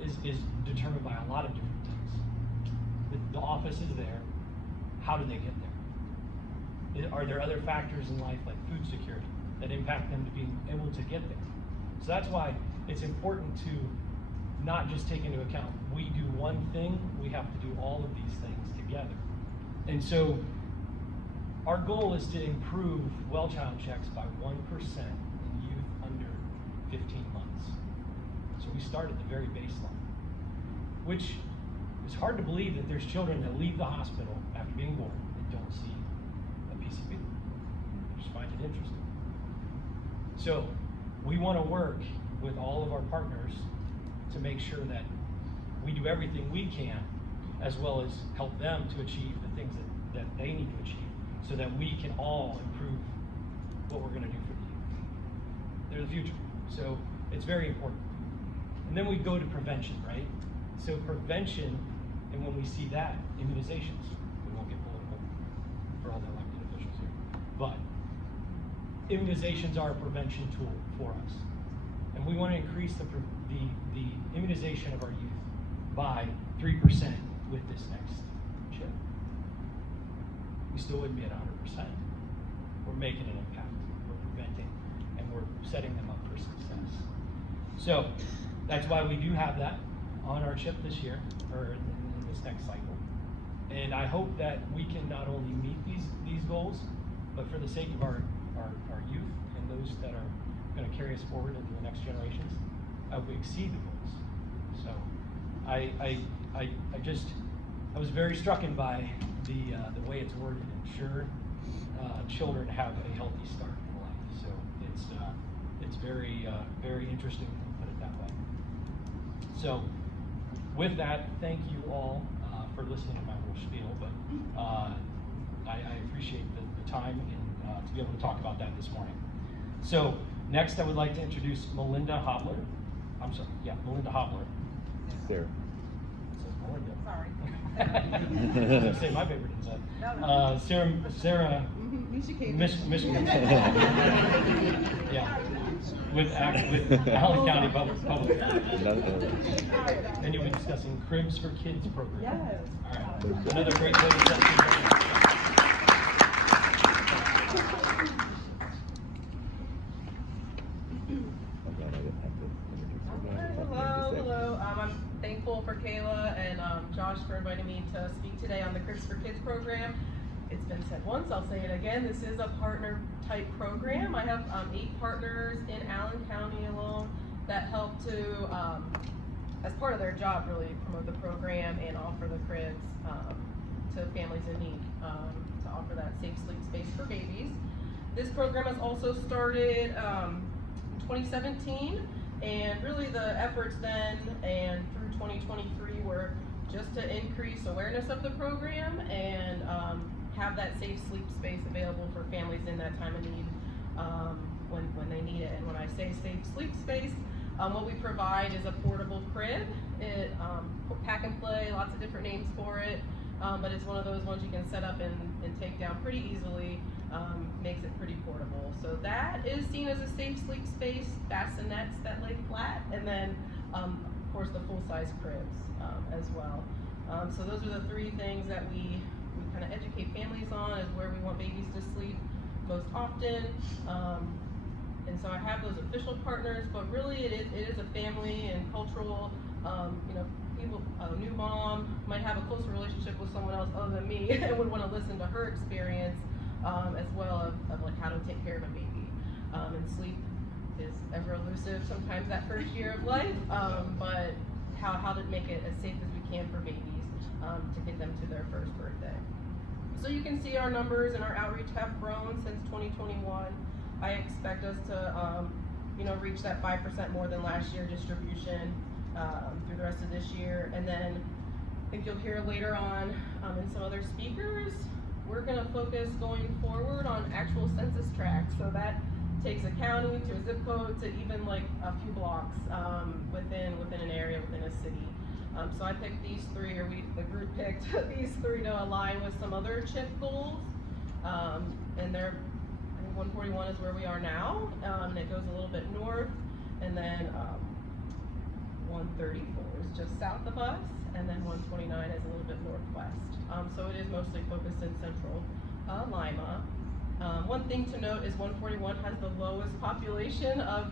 is determined by a lot of different things. The office is there. How do they get there? Are there other factors in life like food security that impact them to being able to get there? So that's why it's important to not just take into account we do one thing, we have to do all of these things together. And so our goal is to improve well child checks by 1% in youth under 15 months. So we start at the very baseline, which is hard to believe that there's children that leave the hospital after being born and don't see a PCP. I just find it interesting. So we want to work with all of our partners to make sure that we do everything we can, as well as help them to achieve the things that they need to achieve, so that we can all improve what we're going to do for the youth. They're the future. So it's very important. And then we go to prevention, right? So prevention, and when we see that, immunizations. We won't get political for all the elected officials here. But immunizations are a prevention tool for us. And we want to increase the immunization of our youth by 3% with this next chip. We still wouldn't be at 100%. We're making an impact, we're preventing, and we're setting them up for success. So that's why we do have that on our chip this year, or in this next cycle. And I hope that we can not only meet these goals, but for the sake of our youth and those that are going to carry us forward into the next generations, we exceed the goals. So I was very struck by the way it's worded. Ensure children have a healthy start in life. So it's very very interesting to put it that way. So with that, thank you all for listening to my little spiel. But I appreciate the time and to be able to talk about that this morning. So next, I would like to introduce Melinda Hobler. I'm sorry, yeah, Melinda Hobler. Sarah. Melinda. Sorry. I was gonna say my paper didn't say. Sarah. Michigan. Yeah. With Allen County Public. Then you'll be discussing Cribs for Kids program. Yes. All right. Another great way to start things. Hello. I'm thankful for Kayla and Josh for inviting me to speak today on the Cribs for Kids program. It's been said once, I'll say it again. This is a partner type program. I have 8 partners in Allen County alone that help to, as part of their job, really promote the program and offer the cribs to families in need, to offer that safe sleep space for babies. This program has also started in 2017, and really the efforts then and through 2023 were just to increase awareness of the program and have that safe sleep space available for families in that time of need when they need it. And when I say safe sleep space, what we provide is a portable crib. It pack and play, lots of different names for it, but it's one of those ones you can set up and take down pretty easily. Makes it pretty portable. So that is seen as a safe sleep space, bassinets that lay flat, and then of course the full-size cribs as well. So those are the 3 things that we kind of educate families on, is where we want babies to sleep most often. And so I have those official partners, but really it is a family and cultural, people, a new mom might have a closer relationship with someone else other than me and would want to listen to her experience as well of like how to take care of a baby. And sleep is ever elusive sometimes that first year of life, but how to make it as safe as we can for babies to get them to their first birthday. So you can see our numbers and our outreach have grown since 2021. I expect us to reach that 5% more than last year distribution through the rest of this year. And then I think you'll hear later on in some other speakers, we're going to focus going forward on actual census tracts. So that takes a county to a zip code to even like a few blocks within an area, within a city. So I picked these 3, or the group picked these 3 to align with some other CHIP goals. And they're, I think 141 is where we are now, and it goes a little bit north, and then 134 is just south of us, and then 129 is a little bit northwest. So it is mostly focused in central Lima. One thing to note is 141 has the lowest population of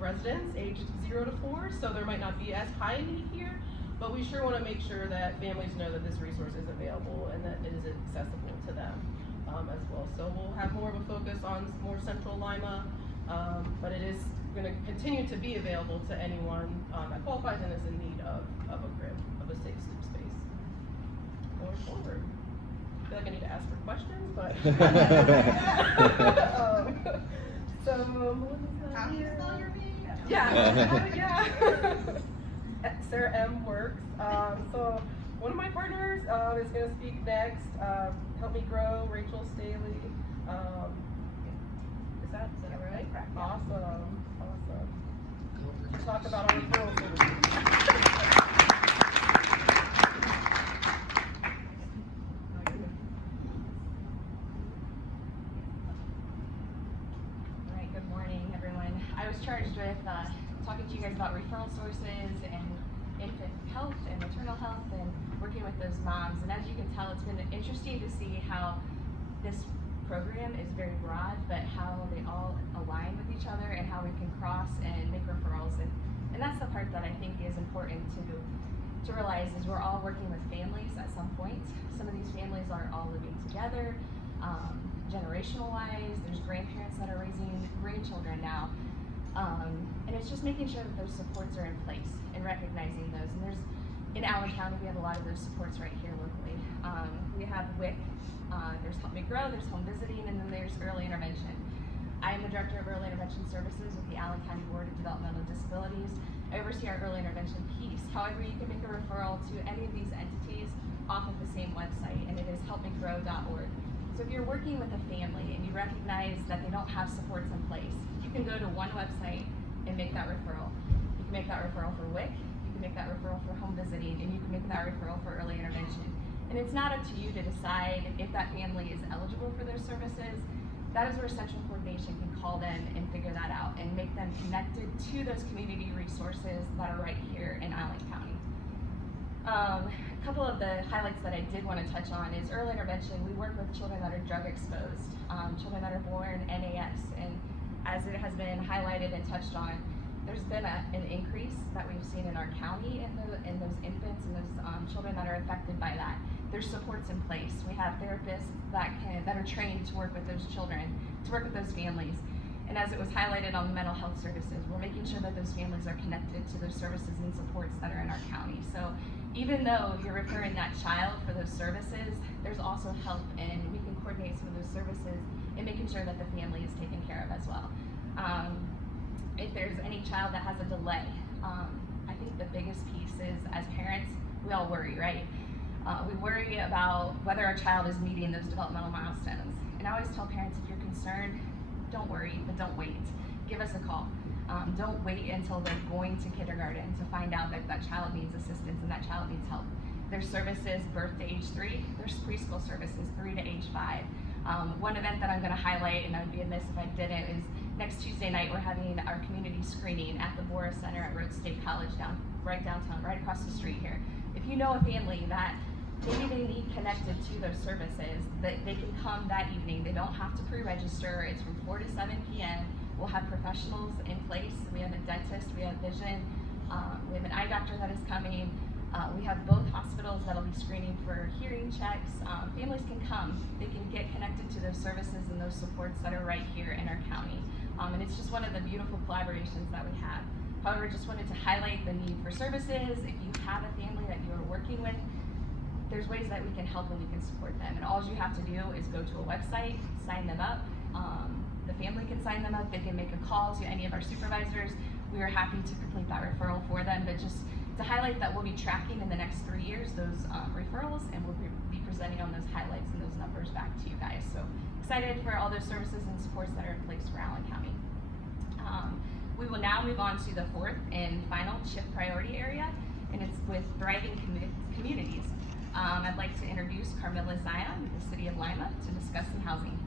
residents aged 0 to 4, so there might not be as high a need here, but we sure want to make sure that families know that this resource is available and that it is accessible to them as well. So we'll have more of a focus on more central Lima, but it is going to continue to be available to anyone that qualifies and is in need of a crib, of a safe sleep space going forward. I feel like I need to ask for questions, but so Melissa's not here. Yeah. Sarah M. works. So one of my partners is going to speak next. Help Me Grow, Rachel Staley. Is that right? Awesome. To talk about our referral services. I was charged with talking to you guys about referral sources and infant health and working with those moms. And as you can tell, it's been interesting to see how this program is very broad, but how they all align with each other and how we can cross and make referrals. And that's the part that I think is important to realize is we're all working with families at some point. Some of these families are all living together, generational wise. There's grandparents that are raising grandchildren now. And it's just making sure that those supports are in place and recognizing those. And in Allen County, we have a lot of those supports right here locally. We have WIC, there's Help Me Grow, there's home visiting, and then there's early intervention. I am the Director of Early Intervention Services with the Allen County Board of Developmental Disabilities. I oversee our early intervention piece. However, you can make a referral to any of these entities off of the same website, and it is helpmegrow.org. So if you're working with a family and you recognize that they don't have supports in place, you can go to one website and make that referral. You can make that referral for WIC, you can make that referral for home visiting, and you can make that referral for early intervention. And it's not up to you to decide if that family is eligible for those services. That is where central coordination can call them and figure that out and make them connected to those community resources that are right here in Allen County. A couple of the highlights that I did want to touch on is early intervention. We work with children that are drug exposed, children that are born NAS, and as it has been highlighted and touched on, there's been an increase that we've seen in our county in those infants and those children that are affected by that. There's supports in place. We have therapists that are trained to work with those children, to work with those families. And as it was highlighted on the mental health services, we're making sure that those families are connected to those services and supports that are in our county. So even though you're referring that child for those services, there's also help, and we can coordinate some of those services and making sure that the family is taken care of as well. If there's any child that has a delay, I think the biggest piece is, as parents, we all worry, right? We worry about whether our child is meeting those developmental milestones. And I always tell parents, if you're concerned, don't worry, but don't wait. Give us a call. Don't wait until they're going to kindergarten to find out that that child needs assistance and that child needs help. There's services birth to age 3. There's preschool services 3 to age 5. One event that I'm going to highlight, and I would be amiss if I didn't, is next Tuesday night we're having our community screening at the Boris Center at Rhodes State College right downtown, right across the street here. If you know a family that maybe they need connected to those services, that they can come that evening. They don't have to pre-register. It's from 4 to 7 p.m. We'll have professionals in place. We have a dentist, we have vision, we have an eye doctor that is coming. We have both hospitals that'll be screening for hearing checks. Families can come. They can get connected to those services and those supports that are right here in our county. And it's just one of the beautiful collaborations that we have. However, just wanted to highlight the need for services. If you have a family that you are working with, there's ways that we can help and we can support them. And all you have to do is go to a website, sign them up. The family can sign them up. They can make a call to any of our supervisors. We are happy to complete that referral for them. But just to highlight that we'll be tracking in the next 3 years those referrals, and we'll be presenting on those highlights and those numbers back to you guys. So excited for all those services and supports that are in place for Allen County. We will now move on to the fourth and final CHIP priority area, and it's with thriving communities. I'd like to introduce Carmilla Zion with the City of Lima to discuss some housing.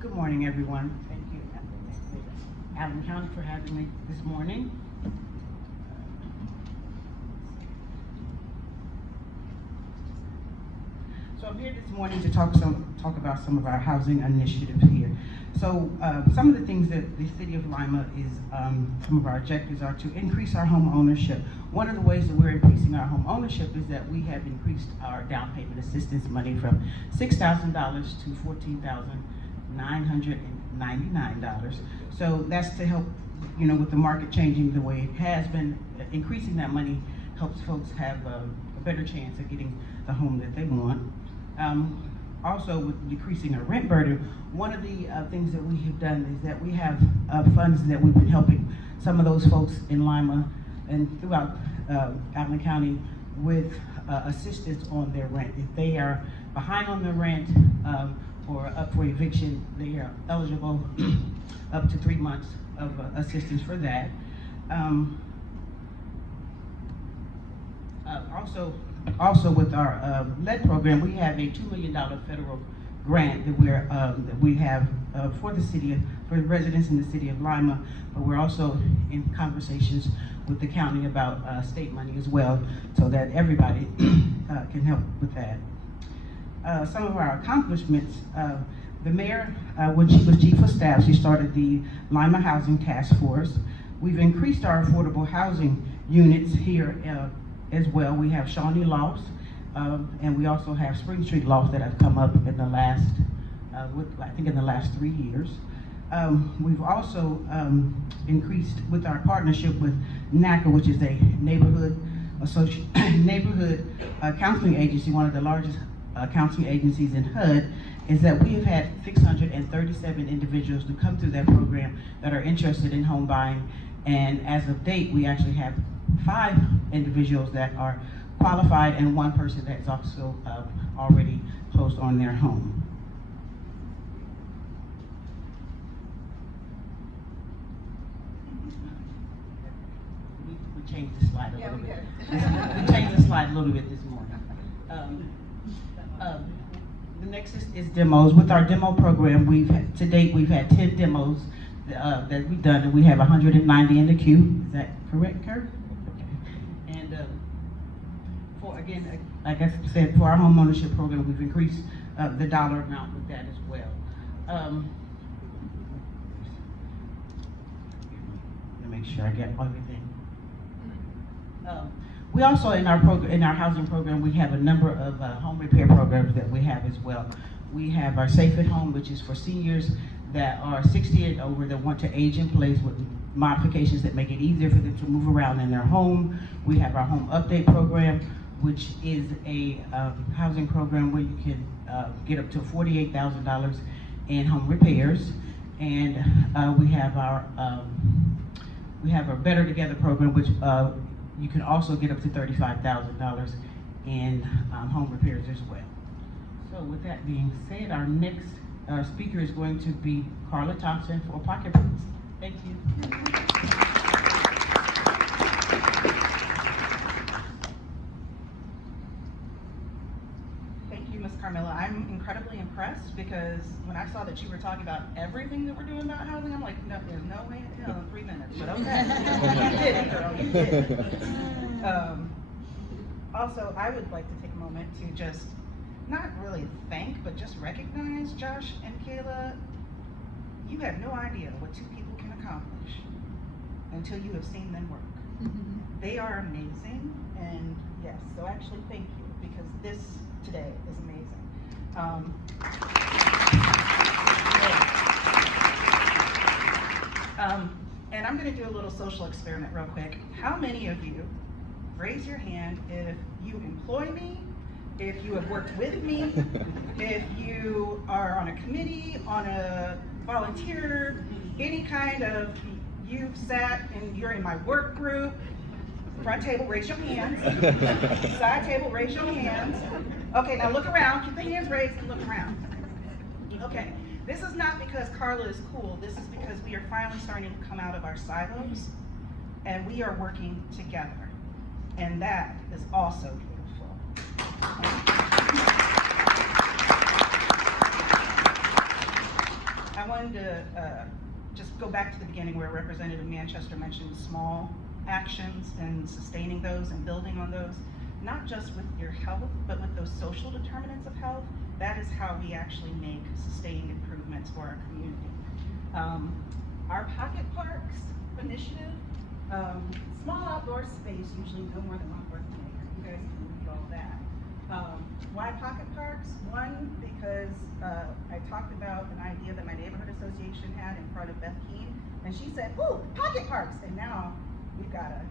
Good morning, everyone. Thank you, Allen County, for having me this morning. So I'm here this morning to talk about some of our housing initiatives here. So some of the things that the City of Lima is, some of our objectives are to increase our home ownership. One of the ways that we're increasing our home ownership is that we have increased our down payment assistance money from $6,000 to $14,999. So that's to help, with the market changing the way it has been. Increasing that money helps folks have a better chance of getting the home that they want. Also, with decreasing our rent burden, one of the things that we have done is that we have funds that we've been helping some of those folks in Lima and throughout Allen County with assistance on their rent. If they are behind on their rent or up for eviction, they are eligible up to 3 months of assistance for that. Also with our lead program, we have a $2 million federal grant that we have for residents in the city of Lima, but we're also in conversations with the county about state money as well, so that everybody can help with that. Some of our accomplishments, the mayor, when she was chief of staff, she started the Lima Housing Task Force. We've increased our affordable housing units here as well. We have Shawnee Lofts, and we also have Spring Street Lofts that have come up in the last, I think in the last 3 years. We've also increased with our partnership with NACA, which is a neighborhood counseling agency, one of the largest counseling agencies in HUD, is that we have had 637 individuals to come through that program that are interested in home buying. And as of date, we actually have 5 individuals that are qualified and 1 person that's also already closed on their home. We changed the slide a little bit. We changed the slide a little bit this morning. The next is demos. With our demo program, to date we've had 10 demos that we've done, and we have 190 in the queue. Is that correct, Kurt? Okay. And like I said, for our home ownership program, we've increased the dollar amount with that as well. Let me make sure I get everything. We also, in our housing program, we have a number of home repair programs that we have as well. We have our Safe at Home, which is for seniors that are 60 and over that want to age in place with modifications that make it easier for them to move around in their home. We have our Home Update program, which is a housing program where you can get up to $48,000 in home repairs. And we have our Better Together program, which you can also get up to $35,000 in home repairs as well. So with that being said, our next speaker is going to be Carla Thompson for Pocketbooks. Thank you. Thank you, Ms. Carmilla. I'm incredibly impressed because when I saw that you were talking about everything that we're doing about housing, I'm like, no, there's no way in hell in 3 minutes, but okay. You did it, girl, you did it. Also, I would like to take a moment to just not really thank, but just recognize Josh and Kayla. You have no idea what 2 people can accomplish until you have seen them work. They are amazing, and yes, so actually thank you, because this today is amazing. And I'm going to do a little social experiment real quick. How many of you, raise your hand if you employ me, if you have worked with me, if you are on a committee, on a volunteer, any kind of, you've sat and you're in my work group. Front table, raise your hands. Side table, raise your hands. Okay, now look around. Keep the hands raised and look around. Okay, this is not because Carla is cool. This is because we are finally starting to come out of our silos, and we are working together. And that is also beautiful. I wanted to just go back to the beginning where Representative Manchester mentioned small actions and sustaining those and building on those, not just with your health, but with those social determinants of health. That is how we actually make sustained improvements for our community. Our Pocket Parks initiative, small outdoor space, usually no more than 1 birthday maker. You guys can read all that. Why Pocket Parks? One, because I talked about an idea that my neighborhood association had in front of Beth Keene, and she said, ooh, Pocket Parks, and now we've got a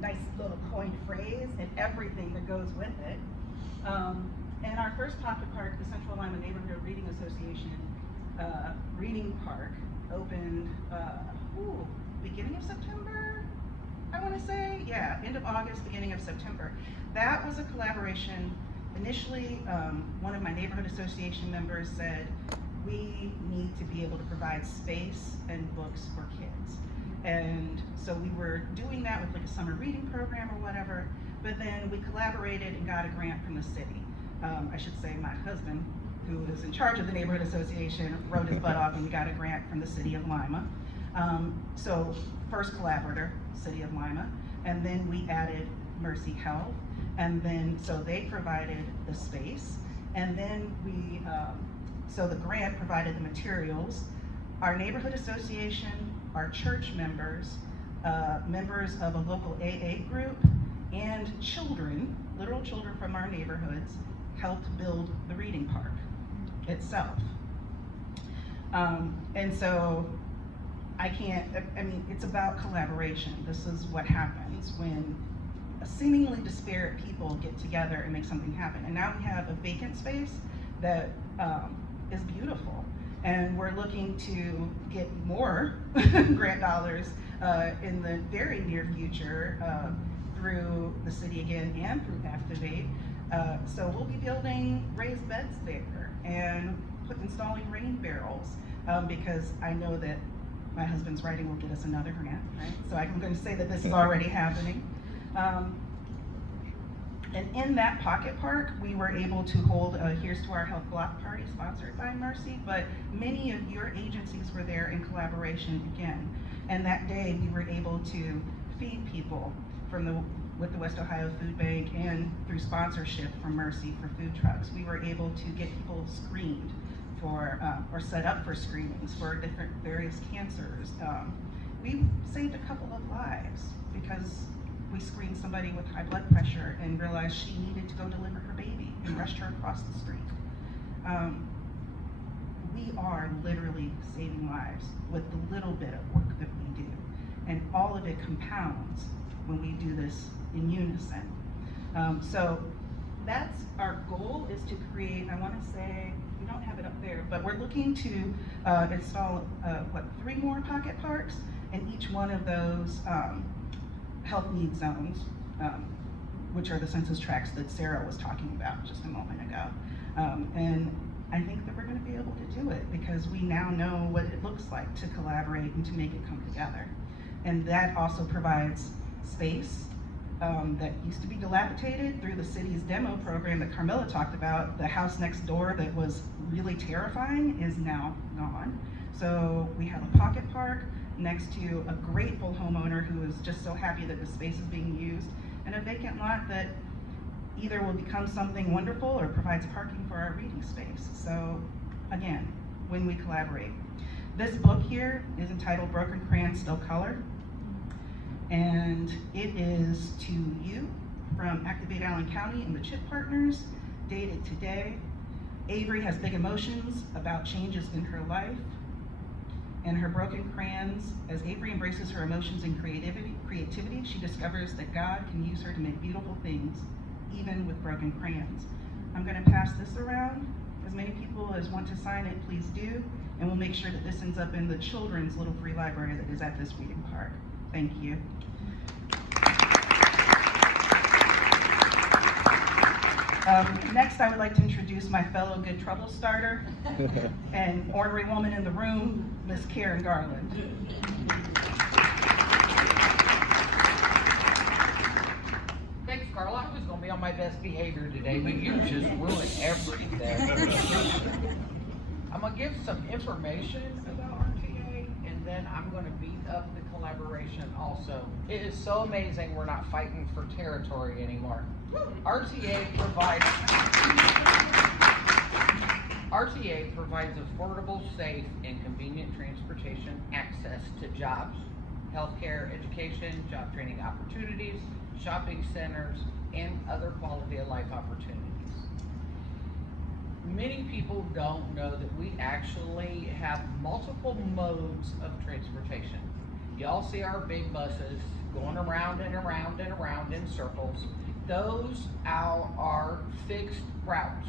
nice little coined phrase and everything that goes with it. And our first Pocket Park, the Central Lima Neighborhood Reading Association Reading Park, opened beginning of September, I want to say. Yeah, end of August, beginning of September. That was a collaboration. Initially, one of my neighborhood association members said, we need to be able to provide space and books for kids. And so we were doing that with like a summer reading program or whatever, but then we collaborated and got a grant from the city. I should say my husband, who is in charge of the neighborhood association, wrote his butt off and we got a grant from the city of Lima. So first collaborator, city of Lima, and then we added Mercy Health, and then so they provided the space, and then we, so the grant provided the materials. Our neighborhood association, our church members, members of a local AA group, and children, literal children from our neighborhoods, helped build the reading park itself. And so I mean, it's about collaboration. This is what happens when seemingly disparate people get together and make something happen. And now we have a vacant space that is beautiful. And we're looking to get more grant dollars in the very near future through the city again and through Activate. So we'll be building raised beds there and installing rain barrels because I know that my husband's writing will get us another grant, right? So I'm going to say that this is already happening. And in that pocket park, we were able to hold a Here's to Our Health block party sponsored by Mercy, but many of your agencies were there in collaboration again. And that day we were able to feed people with the West Ohio Food Bank and through sponsorship from Mercy for food trucks. We were able to get people screened for, or set up for screenings for various cancers. We saved a couple of lives because we screened somebody with high blood pressure and realized she needed to go deliver her baby and rushed her across the street. We are literally saving lives with the little bit of work that we do. And all of it compounds when we do this in unison. So that's our goal, is to create, I want to say, we don't have it up there, but we're looking to install, 3 more pocket parks, and each one of those health need zones, which are the census tracts that Sarah was talking about just a moment ago. And I think that we're going to be able to do it because we now know what it looks like to collaborate and to make it come together. And that also provides space that used to be dilapidated through the city's demo program that Carmilla talked about. The house next door that was really terrifying is now gone. So we have a pocket park next to a grateful homeowner who is just so happy that the space is being used, and a vacant lot that either will become something wonderful or provides parking for our reading space. So again, when we collaborate. This book here is entitled Broken Crayons Still Color, and it is to you from Activate Allen County and the CHIP partners, dated today. Avery has big emotions about changes in her life and her broken crayons. As Avery embraces her emotions and creativity, she discovers that God can use her to make beautiful things, even with broken crayons. I'm going to pass this around. As many people as want to sign it, please do, and we'll make sure that this ends up in the children's little free library that is at this reading park. Thank you. Next, I would like to introduce my fellow good trouble starter and ornery woman in the room, Miss Karen Garland. Thanks, Carla. I was going to be on my best behavior today, but you just ruined everything. I'm going to give some information about RTA, and then I'm going to beat up the collaboration also. It is so amazing we're not fighting for territory anymore. RTA provides affordable, safe, and convenient transportation access to jobs, healthcare, education, job training opportunities, shopping centers, and other quality of life opportunities. Many people don't know that we actually have multiple modes of transportation. Y'all see our big buses going around and around and around in circles. Those are fixed routes.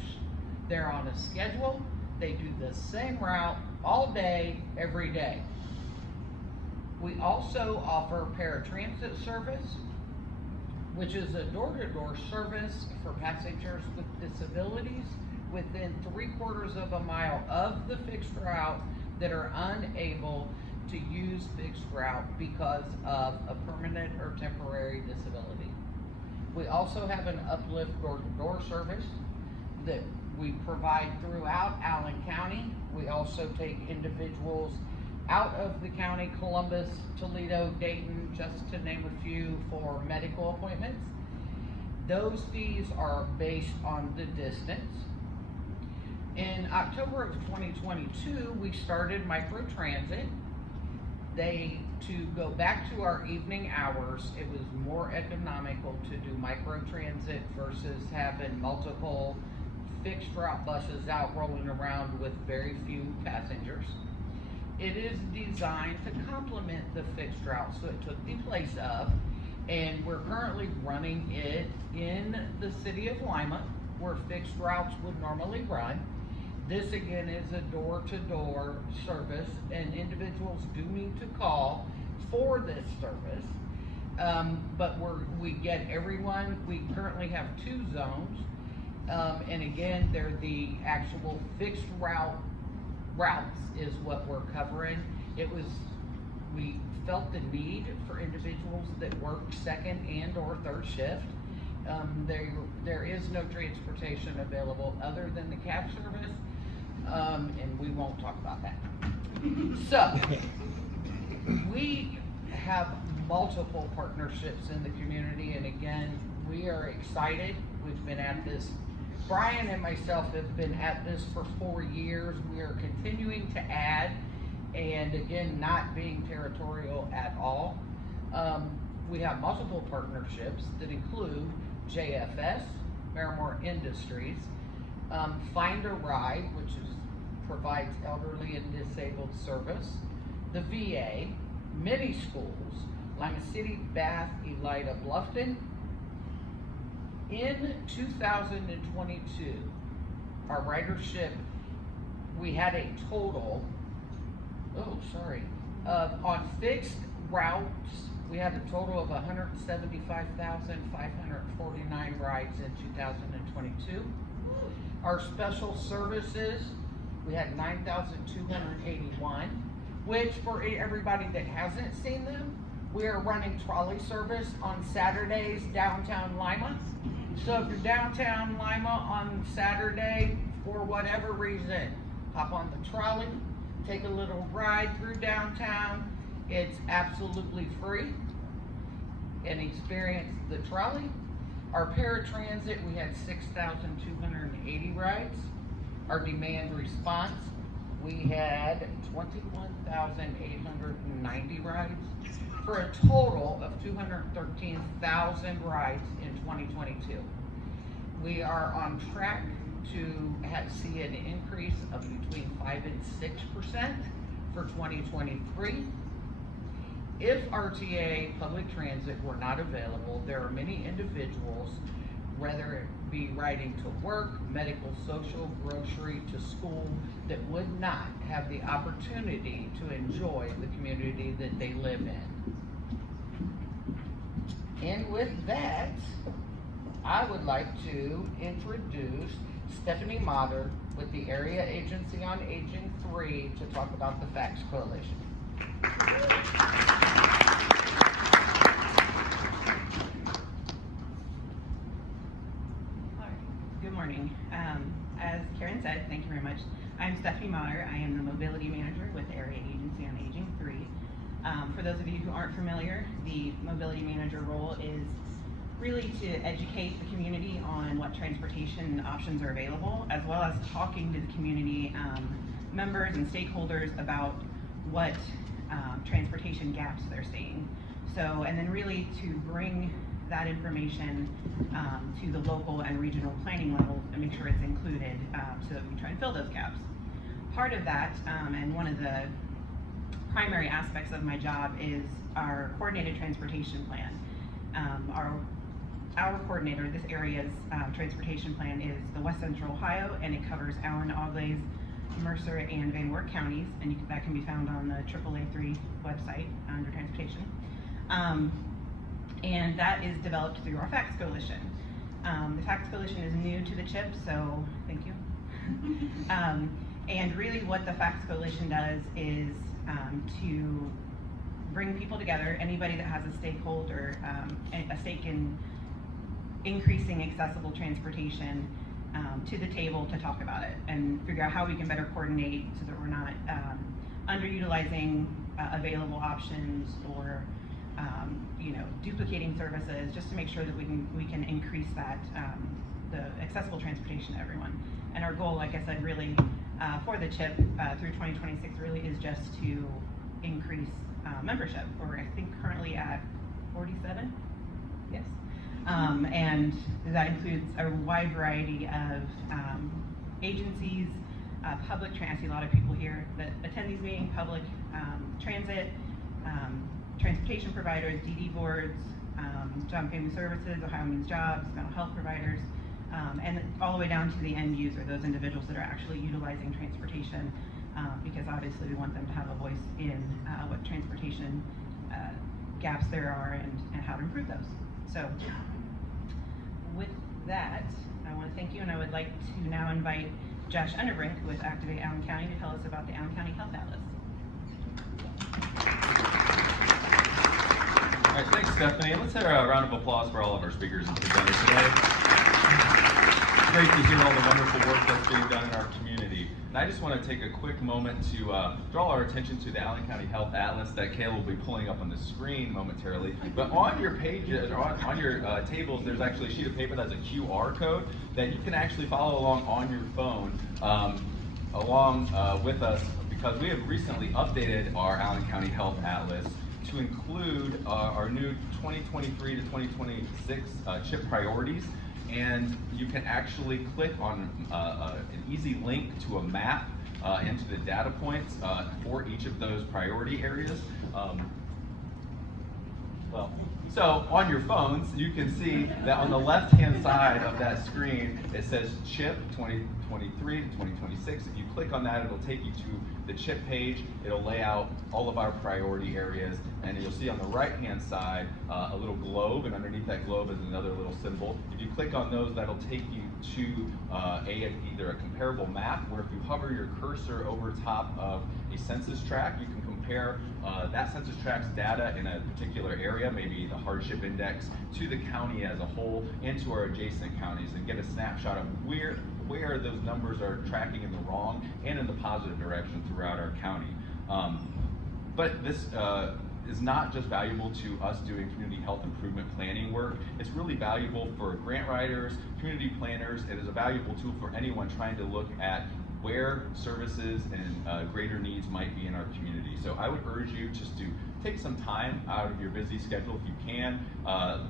They're on a schedule. They do the same route all day, every day. We also offer paratransit service, which is a door-to-door service for passengers with disabilities within 3/4 of a mile of the fixed route that are unable to use fixed route because of a permanent or temporary disability. We also have an uplift door-to-door service we provide throughout Allen County. We also take individuals out of the county, Columbus, Toledo, Dayton, just to name a few, for medical appointments. Those fees are based on the distance. In October of 2022, we started microtransit. To go back to our evening hours, it was more economical to do microtransit versus having multiple fixed route buses out rolling around with very few passengers. It is designed to complement the fixed route, so it took the place of, and we're currently running it in the city of Lima, where fixed routes would normally run. This again is a door-to-door service, and individuals do need to call for this service. But we get everyone. We currently have 2 zones, and again, they're the actual fixed routes is what we're covering. We felt the need for individuals that work second and or third shift. There is no transportation available other than the cab service, and we won't talk about that. So, we have multiple partnerships in the community, and again, we are excited. We've been at this, Brian and myself have been at this for 4 years. We are continuing to add, and again, not being territorial at all. We have multiple partnerships that include JFS, Marimore Industries, Find a Ride, which provides elderly and disabled service, the VA, many schools, Lima City, Bath, Elida, Bluffton. In 2022, our ridership, we had a total, on fixed routes, we had a total of 175,549 rides in 2022. Our special services, we had 9,281, which for everybody that hasn't seen them, we are running trolley service on Saturdays downtown Lima. So if you're downtown Lima on Saturday, for whatever reason, hop on the trolley, take a little ride through downtown. It's absolutely free, and experience the trolley. Our paratransit, we had 6,280 rides. Our demand response, we had 21,890 rides, for a total of 213,000 rides in 2022. We are on track to see an increase of between 5 and 6% for 2023. If RTA public transit were not available, there are many individuals, whether it be riding to work, medical, social, grocery, to school, that would not have the opportunity to enjoy the community that they live in. And with that, I would like to introduce Stephanie Motter with the Area Agency on Aging 3 to talk about the FACTS Coalition. Good morning. As Karen said, thank you very much. I'm Stephanie Motter. I am the Mobility Manager with the Area Agency on Aging 3. For those of you who aren't familiar, the Mobility Manager role is really to educate the community on what transportation options are available, as well as talking to the community members and stakeholders about what transportation gaps they're seeing. So, and then really to bring that information to the local and regional planning levels and make sure it's included so that we try and fill those gaps. Part of that, and one of the primary aspects of my job, is our coordinated transportation plan. Our coordinator, this area's transportation plan, is the West Central Ohio, and it covers Allen, Auglaize, Mercer, and Van Wert counties, and that can be found on the AAA3 website under transportation. And that is developed through our FACTS Coalition. The FACTS Coalition is new to the CHIP, so thank you. And really what the FACTS Coalition does is to bring people together, anybody that has a stakeholder, a stake in increasing accessible transportation, to the table to talk about it and figure out how we can better coordinate so that we're not underutilizing available options or duplicating services, just to make sure that we can increase that the accessible transportation to everyone. And our goal, like I said, really for the CHIP through 2026 really is just to increase membership. We're I think currently at 47. Yes. And that includes a wide variety of agencies, public transit. I see a lot of people here that attend these meetings, public transit, transportation providers, DD boards, Job and Family Services, Ohio Means Jobs, mental health providers, and all the way down to the end user, those individuals that are actually utilizing transportation, because obviously we want them to have a voice in what transportation gaps there are and how to improve those. So with that, I want to thank you, and I would like to now invite Josh Underbrink with Activate Allen County to tell us about the Allen County Health Atlas. All right, thanks, Stephanie. Let's have a round of applause for all of our speakers and presenters today. It's great to hear all the wonderful work that's being done in our community. And I just want to take a quick moment to draw our attention to the Allen County Health Atlas that Kayla will be pulling up on the screen momentarily. But on your pages, or on your tables, there's actually a sheet of paper that's a QR code that you can actually follow along on your phone along with us, because we have recently updated our Allen County Health Atlas to include our new 2023 to 2026 CHIP priorities. And you can actually click on an easy link to a map into the data points for each of those priority areas. So on your phones, you can see that on the left-hand side of that screen, it says CHIP 2023 to 2026. If you click on that, it'll take you to the CHIP page. It'll lay out all of our priority areas, and you'll see on the right-hand side a little globe, and underneath that globe is another little symbol. If you click on those, that'll take you to either a comparable map, where if you hover your cursor over top of a census tract, you can compare that census tract's data in a particular area, maybe the hardship index, to the county as a whole and to our adjacent counties, and get a snapshot of where those numbers are tracking in the wrong and in the positive direction throughout our county. But this is not just valuable to us doing community health improvement planning work. It's really valuable for grant writers, community planners. It is a valuable tool for anyone trying to look at where services and greater needs might be in our community. So I would urge you just to take some time out of your busy schedule if you can.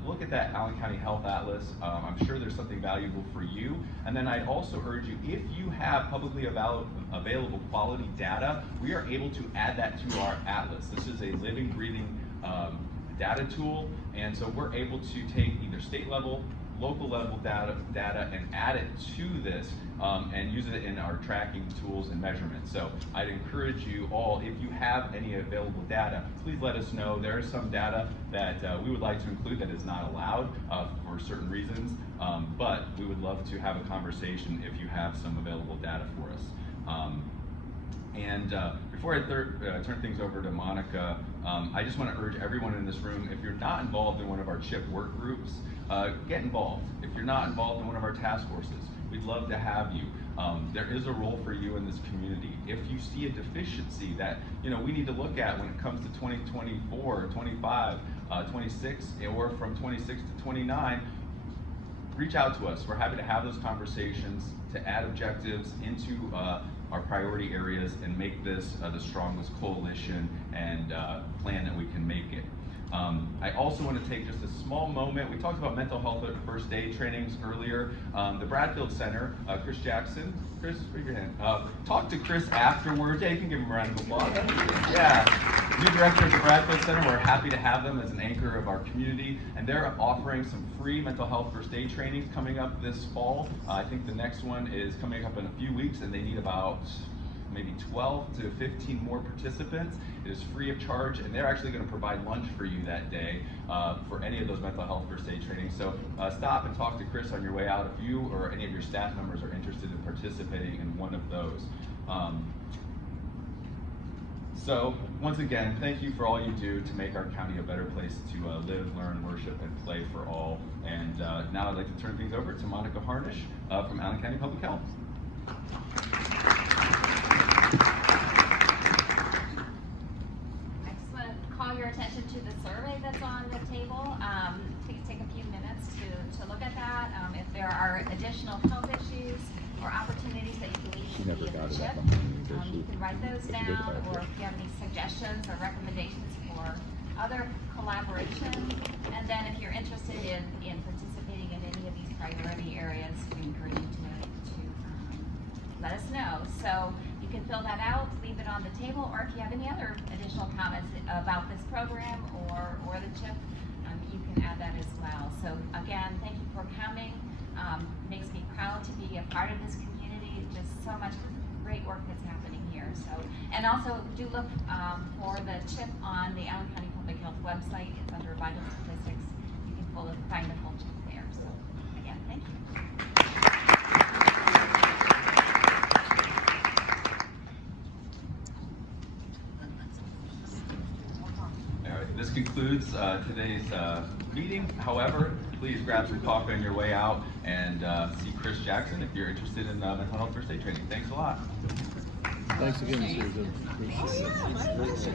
Look at that Allen County Health Atlas. I'm sure there's something valuable for you. And then I'd also urge you, if you have publicly available quality data, we are able to add that to our atlas. This is a living, breathing data tool, and so we're able to take either state level, local level data and add it to this and use it in our tracking tools and measurements. So I'd encourage you all, if you have any available data, please let us know. There is some data that we would like to include that is not allowed for certain reasons, but we would love to have a conversation if you have some available data for us. Before I turn things over to Monica, I just want to urge everyone in this room, if you're not involved in one of our CHIP work groups, get involved. If you're not involved in one of our task forces, we'd love to have you. There is a role for you in this community. If you see a deficiency that we need to look at when it comes to 2024, 25, 26, or from 26 to 29, reach out to us. We're happy to have those conversations, to add objectives into our priority areas and make this the strongest coalition and plan that we can make it. I also want to take just a small moment. We talked about mental health first aid trainings earlier. The Bradfield Center, Chris Jackson. Chris, raise your hand. Talk to Chris afterwards. Yeah, you can give him a round of applause. Yeah. New director of the Bradfield Center. We're happy to have them as an anchor of our community, and they're offering some free mental health first aid trainings coming up this fall. I think the next one is coming up in a few weeks, and they need about maybe 12 to 15 more participants. It is free of charge, and they're actually going to provide lunch for you that day for any of those mental health first aid trainings. So stop and talk to Chris on your way out if you or any of your staff members are interested in participating in one of those. So once again, thank you for all you do to make our county a better place to live, learn, worship, and play for all. And now I'd like to turn things over to Monica Harnish from Allen County Public Health. I just want to call your attention to the survey that's on the table. Please take a few minutes to look at that. If there are additional health issues or opportunities that you believe should be in the CHIP, you can write those down, or if you have any suggestions or recommendations for other collaboration. And then if you're interested in participating in any of these priority areas, we encourage you to let us know. So you can fill that out, leave it on the table, or if you have any other additional comments about this program or the CHIP, you can add that as well. So again, thank you for coming. Makes me proud to be a part of this community. Just so much great work that's happening here. So, and also do look for the CHIP on the Allen County Public Health website. It's under vital statistics. You can find the full CHIP there. So again, thank you. All right, this concludes today's meeting. However, please grab some coffee on your way out and see Chris Jackson if you're interested in mental health first aid training. Thanks a lot. Thanks again, Susan. Appreciate it.